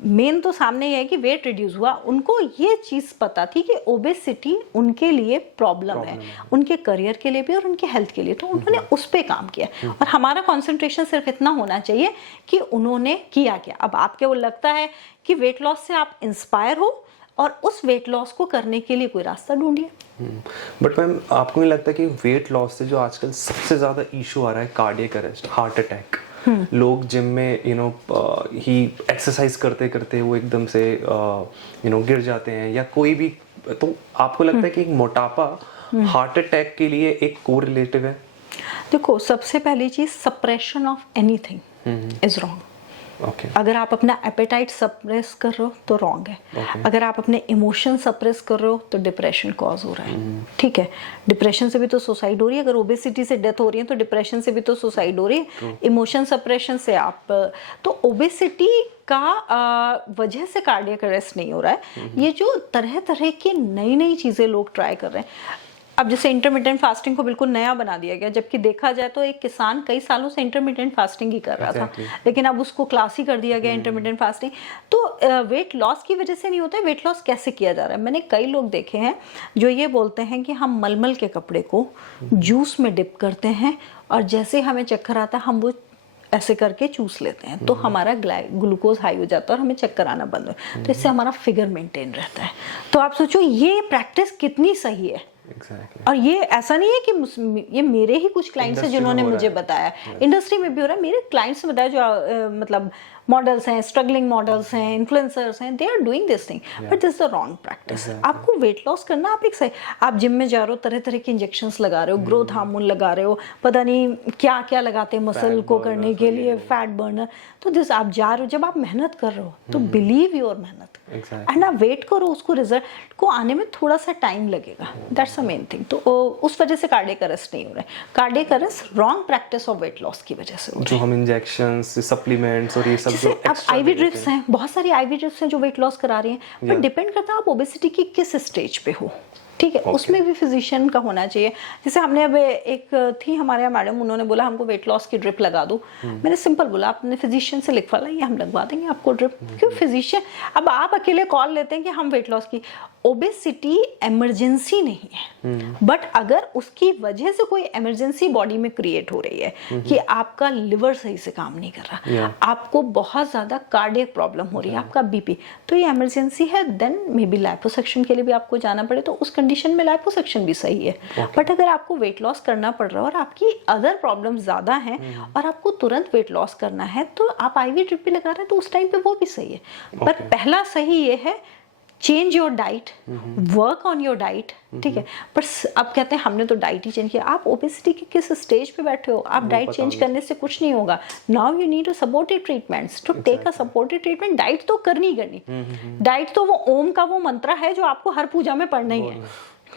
मेन तो सामने ये है कि वेट रिड्यूस हुआ, उनको ये चीज़ पता थी कि ओबेसिटी उनके लिए प्रॉब्लम है, उनके करियर के लिए भी और उनके हेल्थ के लिए, तो उन्होंने उस पे काम किया। और हमारा कंसंट्रेशन सिर्फ इतना होना चाहिए कि उन्होंने किया क्या। अब आपके वो लगता है कि वेट लॉस से आप इंस्पायर हो और उस वेट लॉस को करने के लिए कोई रास्ता ढूंढिए। बट मैम, आपको नहीं लगता कि वेट लॉस से जो आजकल सबसे ज़्यादा इशू आ रहा है, कार्डियक अरेस्ट, हार्ट अटैक, लोग जिम में ही एक्सरसाइज करते करते वो एकदम से गिर जाते हैं या कोई भी, तो आपको लगता है कि एक मोटापा हार्ट अटैक के लिए एक कोरिलेटिव है? देखो, सबसे पहली चीज, suppression of anything is wrong. अगर आप अपना एपेटाइट सप्रेस कर रहे हो तो रॉन्ग है। अगर आप अपने इमोशन सप्रेस कर रहे हो तो डिप्रेशन कॉज हो रहा है। ठीक है, डिप्रेशन से भी तो सुसाइड हो रही है, अगर ओबेसिटी से डेथ हो रही है तो डिप्रेशन से भी तो सुसाइड हो रही है। इमोशन सप्रेशन से आप, तो ओबेसिटी का वजह से कार्डियक अरेस्ट नहीं हो रहा है। ये जो तरह तरह की नई नई चीजें लोग ट्राई कर रहे हैं, अब जैसे इंटरमिटेंट फास्टिंग को बिल्कुल नया बना दिया गया, जबकि देखा जाए तो एक किसान कई सालों से इंटरमिटेंट फास्टिंग ही कर रहा था, लेकिन अब उसको क्लास ही कर दिया गया इंटरमिटेंट फास्टिंग। तो वेट लॉस की वजह से नहीं होता है। वेट लॉस कैसे किया जा रहा है, मैंने कई लोग देखे हैं जो ये बोलते हैं कि हम मलमल के कपड़े को जूस में डिप करते हैं और जैसे हमें चक्कर आता है हम वो ऐसे करके चूस लेते हैं तो हमारा ग्लूकोज हाई हो जाता है और हमें चक्कर आना बंद हो, तो इससे हमारा फिगर मेंटेन रहता है। तो आप सोचो ये प्रैक्टिस कितनी सही है। Exactly. और ये ऐसा नहीं है कि ये मेरे ही कुछ क्लाइंट्स हैं जिन्होंने मुझे बताया, इंडस्ट्री में भी हो रहा है, मेरे क्लाइंट्स ने बताया जो मतलब मॉडल्स हैं, स्ट्रगलिंग मॉडल्स हैं, इन्फ्लुएंसर्स हैं, they are doing this thing, but this is the wrong practice. आपको वेट लॉस करना, आप एक सही, आप जिम में जा रहे हो, तरह तरह के इंजेक्शंस लगा रहे हो, ग्रोथ हार्मोन लगा रहे हो, पता नहीं क्या क्या लगाते हैं मसल को करने के लिए, फैट बर्नर, तो दिस आप जा रहे हो, जब आप मेहनत कर रहे हो तो बिलीव योर मेहनत एंड आप वेट करो, उसको रिजल्ट को आने में थोड़ा सा टाइम लगेगा, दैट्स द मेन थिंग। तो उस वजह से कार्डियक अरेस्ट नहीं हो रहा है, cardiac arrest wrong practice of weight loss की वजह से हो रहा है। जो हम इंजेक्शंस, सप्लीमेंट्स और ये सब जो अब आईवी ड्रिप्स हैं, बहुत सारी आईवी ड्रिप्स हैं जो वेट लॉस करा रही हैं, पर डिपेंड करता है आप ओबेसिटी की किस स्टेज पे हो, ठीक है, उसमें भी फिजिशियन का होना चाहिए। जैसे हमने अब एक थी हमारे यहाँ मैडम, उन्होंने बोला हमको वेट लॉस की ड्रिप लगा दो, मैंने सिंपल बोला आपने फिजिशियन से लिखवा लाइए, हम लगवा देंगे आपको ड्रिप, क्यों फिजिशियन, अब आप अकेले कॉल लेते हैं कि हम वेट लॉस की, ओबेसिटी इमरजेंसी नहीं है, बट अगर उसकी वजह से कोई इमरजेंसी बॉडी में क्रिएट हो रही है कि आपका लिवर सही से काम नहीं कर रहा, आपको बहुत ज्यादा कार्डियक प्रॉब्लम हो रही है, आपका बीपी, तो ये इमरजेंसी है, देन मे बी लाइपोसक्शन के लिए भी आपको जाना पड़े, तो उस कंडीशन में लाइपोसक्शन भी सही है। बट अगर आपको वेट लॉस करना पड़ रहा है और आपकी अदर प्रॉब्लम ज्यादा हैं और आपको तुरंत वेट लॉस करना है, तो आप आईवी ड्रिप भी लगा रहे हैं, तो उस टाइम पे वो भी सही है। पर पहला सही ये है, change your diet, work on your diet, ठीक है। पर अब कहते हैं हमने तो डाइट ही चेंज किया, आप ओबेसिटी के किस स्टेज पे बैठे हो, आप डाइट चेंज करने से कुछ नहीं होगा। Now you need a supportive treatments, to take a supportive treatment. Diet तो करनी डाइट तो वो ओम का वो मंत्र है जो आपको हर पूजा में पढ़ना ही है,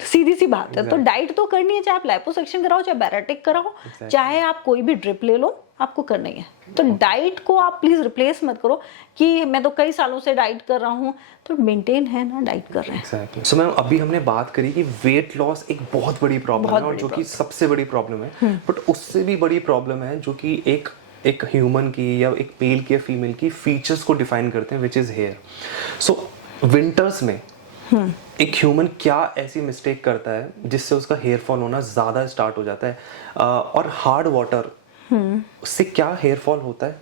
सीधी सी बात है। तो डाइट तो करनी है, चाहे आप लाइपोसक्शन कराओ, चाहे बैराटिक कराओ, चाहे आप कोई भी ड्रिप ले लो, आपको करना ही है। तो डाइट को आप प्लीज रिप्लेस मत करो कि मैं तो कई सालों से डाइट कर रहा हूँ, तो मेंटेन है ना, डाइट कर रहे हैं। Exactly. So मैम अभी हमने बात करी कि वेट लॉस एक बहुत बड़ी प्रॉब्लम है और जो कि सबसे बड़ी प्रॉब्लम है, बट उससे भी बड़ी प्रॉब्लम है जो कि एक ह्यूमन की या एक मेल की या फीमेल की फीचर्स को डिफाइन करते हैं, which is here. So winters में एक ह्यूमन क्या ऐसी मिस्टेक करता है जिससे उसका हेयर फॉल होना ज्यादा स्टार्ट हो जाता है, और हार्ड वाटर उससे क्या हेयर फॉल होता है?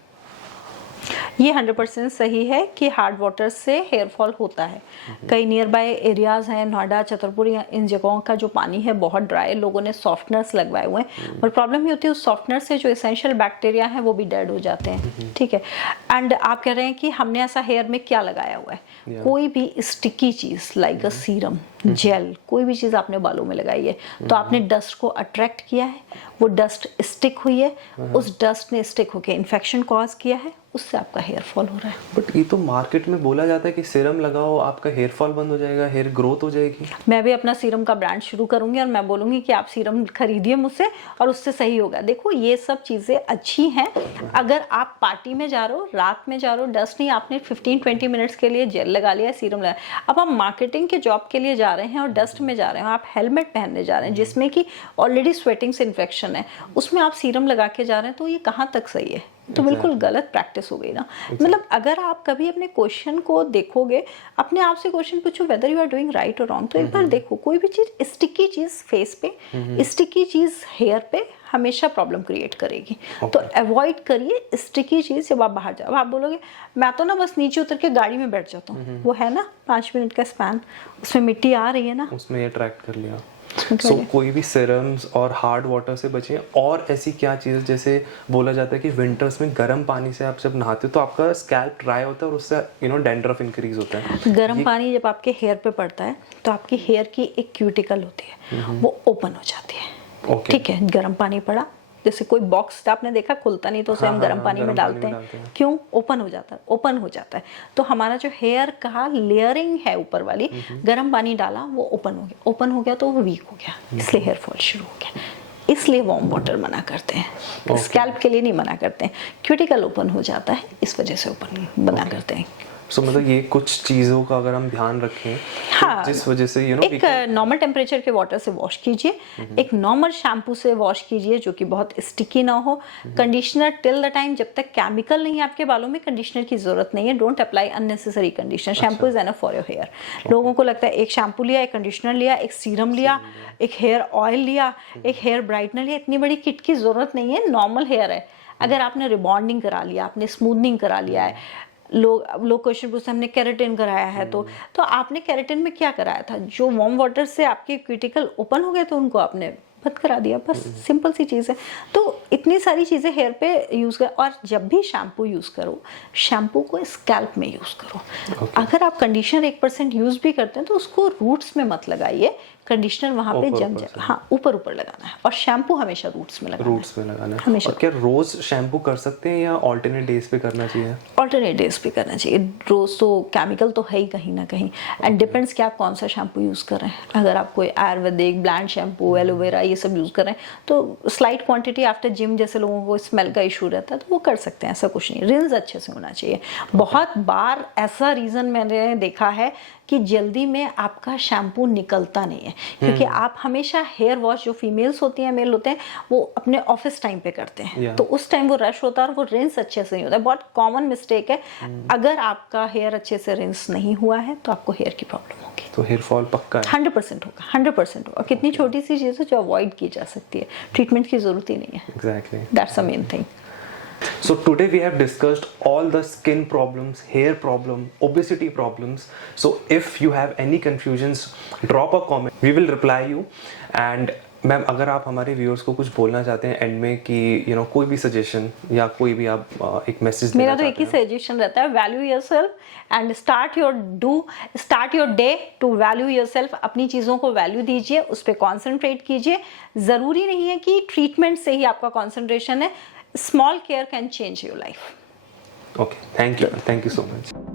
ये 100% सही है कि हार्ड वाटर से हेयर फॉल होता है। कई नियर बाय एरियाज हैं, नोएडा, छतरपुर, इन जगहों का जो पानी है बहुत ड्राई है, लोगों ने सॉफ्टनर्स लगवाए हुए हैं, और प्रॉब्लम ये होती है उस सॉफ्टनर से जो एसेंशियल बैक्टीरिया है वो भी डेड हो जाते हैं, ठीक है। एंड आप कह रहे हैं कि हमने ऐसा हेयर में क्या लगाया हुआ है, कोई भी स्टिकी चीज लाइक अ सीरम, जेल, कोई भी चीज आपने बालों में लगाई है, तो आपने डस्ट को अट्रैक्ट किया है, वो डस्ट स्टिक हुई है, उस डस्ट ने स्टिक होकर इन्फेक्शन कॉज किया है, उससे आपका हेयर फॉल हो रहा है। बट ये तो मार्केट में बोला जाता है कि सीरम लगाओ आपका हेयर फॉल बंद हो जाएगा, हेयर ग्रोथ हो जाएगी। मैं भी अपना सीरम का ब्रांड शुरू करूंगी और मैं बोलूंगी कि आप सीरम खरीदिए मुझसे और उससे सही होगा। देखो ये सब चीजें अच्छी हैं, अगर आप पार्टी में जा रहे हो, रात में जा रहे हो, डस्ट नहीं, आपने 15-20 मिनट्स के लिए जेल लगा लिया, सीरम लगा, अब आप मार्केटिंग के जॉब के लिए जा रहे हैं और डस्ट में जा रहे हैं, आप हेलमेट पहनने जा रहे हैं जिसमें कि ऑलरेडी स्वेटिंग से इन्फेक्शन है, उसमें आप सीरम लगा के जा रहे हैं, तो ये कहाँ तक सही है? तो बिल्कुल गलत प्रैक्टिस हो गई ना। मतलब अगर आप कभी अपने क्वेश्चन को देखोगे, अपने आप से क्वेश्चन पूछो whether you are doing right और रॉन्ग, तो एक बार देखो कोई भी चीज, स्टिकी चीज फेस पे, स्टिकी चीज हेयर पे हमेशा प्रॉब्लम क्रिएट करेगी। तो अवॉइड करिए स्टिकी चीज। जब आप बाहर जाओ, आप बोलोगे मैं तो ना बस नीचे उतर के गाड़ी में बैठ जाता हूँ, वो है ना 5 मिनट का स्पैन, उसमें मिट्टी आ रही है ना, उसमें अट्रैक्ट कर लिया। सो कोई भी सीरम्स और हार्ड वाटर से बचें। और ऐसी क्या चीज़, जैसे बोला जाता है कि विंटर्स में गर्म पानी से आप जब नहाते हो तो आपका स्कैल्प ड्राई होता है और उससे डैंड्रफ इंक्रीज होता है। गर्म पानी जब आपके हेयर पे पड़ता है तो आपकी हेयर की एक क्यूटिकल होती है, वो ओपन हो जाती है, ठीक है। गर्म पानी पड़ा, जैसे कोई बॉक्स आपने देखा खुलता नहीं तो उसे हम गर्म पानी में डालते हैं, क्यों? ओपन हो जाता है, ओपन हो जाता है। तो हमारा जो हेयर का लेयरिंग है ऊपर वाली, गर्म पानी डाला वो ओपन हो गया, ओपन हो गया तो वो वीक हो गया, इसलिए हेयर फॉल शुरू हो गया। इसलिए वार्म वाटर मना करते हैं, स्कैल्प के लिए नहीं मना करते हैं, क्यूटिकल ओपन हो जाता है इस वजह से ओपन मना करते हैं। सो मतलब ये कुछ चीज़ों का अगर हम ध्यान रखें, हाँ, जिस वजह से एक नॉर्मल टेम्परेचर के वाटर से वॉश कीजिए, एक नॉर्मल शैम्पू से वॉश कीजिए जो कि बहुत स्टिकी ना हो। कंडीशनर टिल द टाइम जब तक केमिकल नहीं है आपके बालों में, कंडीशनर की जरूरत नहीं है। Don't apply unnecessary conditioner, shampoo is enough for your hair. लोगों को लगता है एक शैम्पू लिया, एक कंडीशनर लिया, एक सीरम लिया, एक हेयर ऑयल लिया, एक हेयर ब्राइटनर लिया, इतनी बड़ी किट की जरूरत नहीं है, नॉर्मल हेयर है। अगर आपने रिबॉन्डिंग करा लिया, आपने स्मूथनिंग करा लिया है, लोग क्वेश्चन पूछते हैं हमने केराटिन कराया है, तो आपने केराटिन में क्या कराया था? जो वार्म वाटर से आपके क्यूटिकल ओपन हो गए तो उनको आपने बंद करा दिया, बस सिंपल सी चीज़ है। तो इतनी सारी चीज़ें हेयर पे यूज़ कर, और जब भी शैम्पू यूज़ करो, शैम्पू को स्कैल्प में यूज़ करो। अगर आप कंडीशनर 1% यूज़ भी करते हैं तो उसको रूट्स में मत लगाइए, कंडीशनर वहाँ पे जम जाए। हाँ, ऊपर लगाना है, और शैम्पू हमेशा रूट्स में लगाना है। रूट्स में लगाना है हमेशा। और क्या रोज शैम्पू कर सकते हैं या ऑल्टरनेट डेज पे करना चाहिए? ऑल्टरनेट डेज पे करना चाहिए। रोज तो केमिकल तो है ही कहीं ना कहीं, एंड डिपेंड्स कि आप कौन सा शैम्पू यूज़ कर रहे हैं। अगर आप कोई आयुर्वेदिक ब्लैंड शैम्पू, एलोवेरा ये सब यूज़ कर रहे हैं तो स्लाइट क्वांटिटी आफ्टर जिम, जैसे लोगों को स्मेल का इशू रहता है तो वो कर सकते हैं, ऐसा कुछ नहीं। रिंस अच्छे से होना चाहिए। बहुत बार ऐसा रीज़न मैंने देखा है कि जल्दी में आपका शैम्पू निकलता नहीं है, क्योंकि आप हमेशा हेयर वॉश, जो फीमेल्स होती हैं, मेल होते हैं, वो अपने ऑफिस टाइम पे करते हैं, तो उस टाइम वो रश होता है और वो रिंस अच्छे से नहीं होता है। बहुत कॉमन मिस्टेक है। अगर आपका हेयर अच्छे से रिंस नहीं हुआ है तो आपको हेयर की प्रॉब्लम होगी, तो हेयर फॉल पक्का है? 100% होगा, 100% होगा। कितनी छोटी सी चीज़ है जो अवॉइड की जा सकती है, ट्रीटमेंट की जरूरत ही नहीं है। Exactly, that's the main thing. So today we have discussed all the skin problems, hair problem, obesity problems. So if you have any confusions, drop a comment. We will reply you. And ma'am, अगर आप हमारे viewers को कुछ बोलना चाहते हैं and में कि कोई भी सजेशन या कोई भी आप एक मैसेज, मेरा तो एक ही सजेशन रहता है, value yourself and start your day to value yourself. अपनी चीज़ों को वैल्यू दीजिए, उस पर कॉन्सेंट्रेट कीजिए। ज़रूरी नहीं है कि ट्रीटमेंट से ही आपका कॉन्सेंट्रेशन है। Small care can change your life. Okay, thank you so much.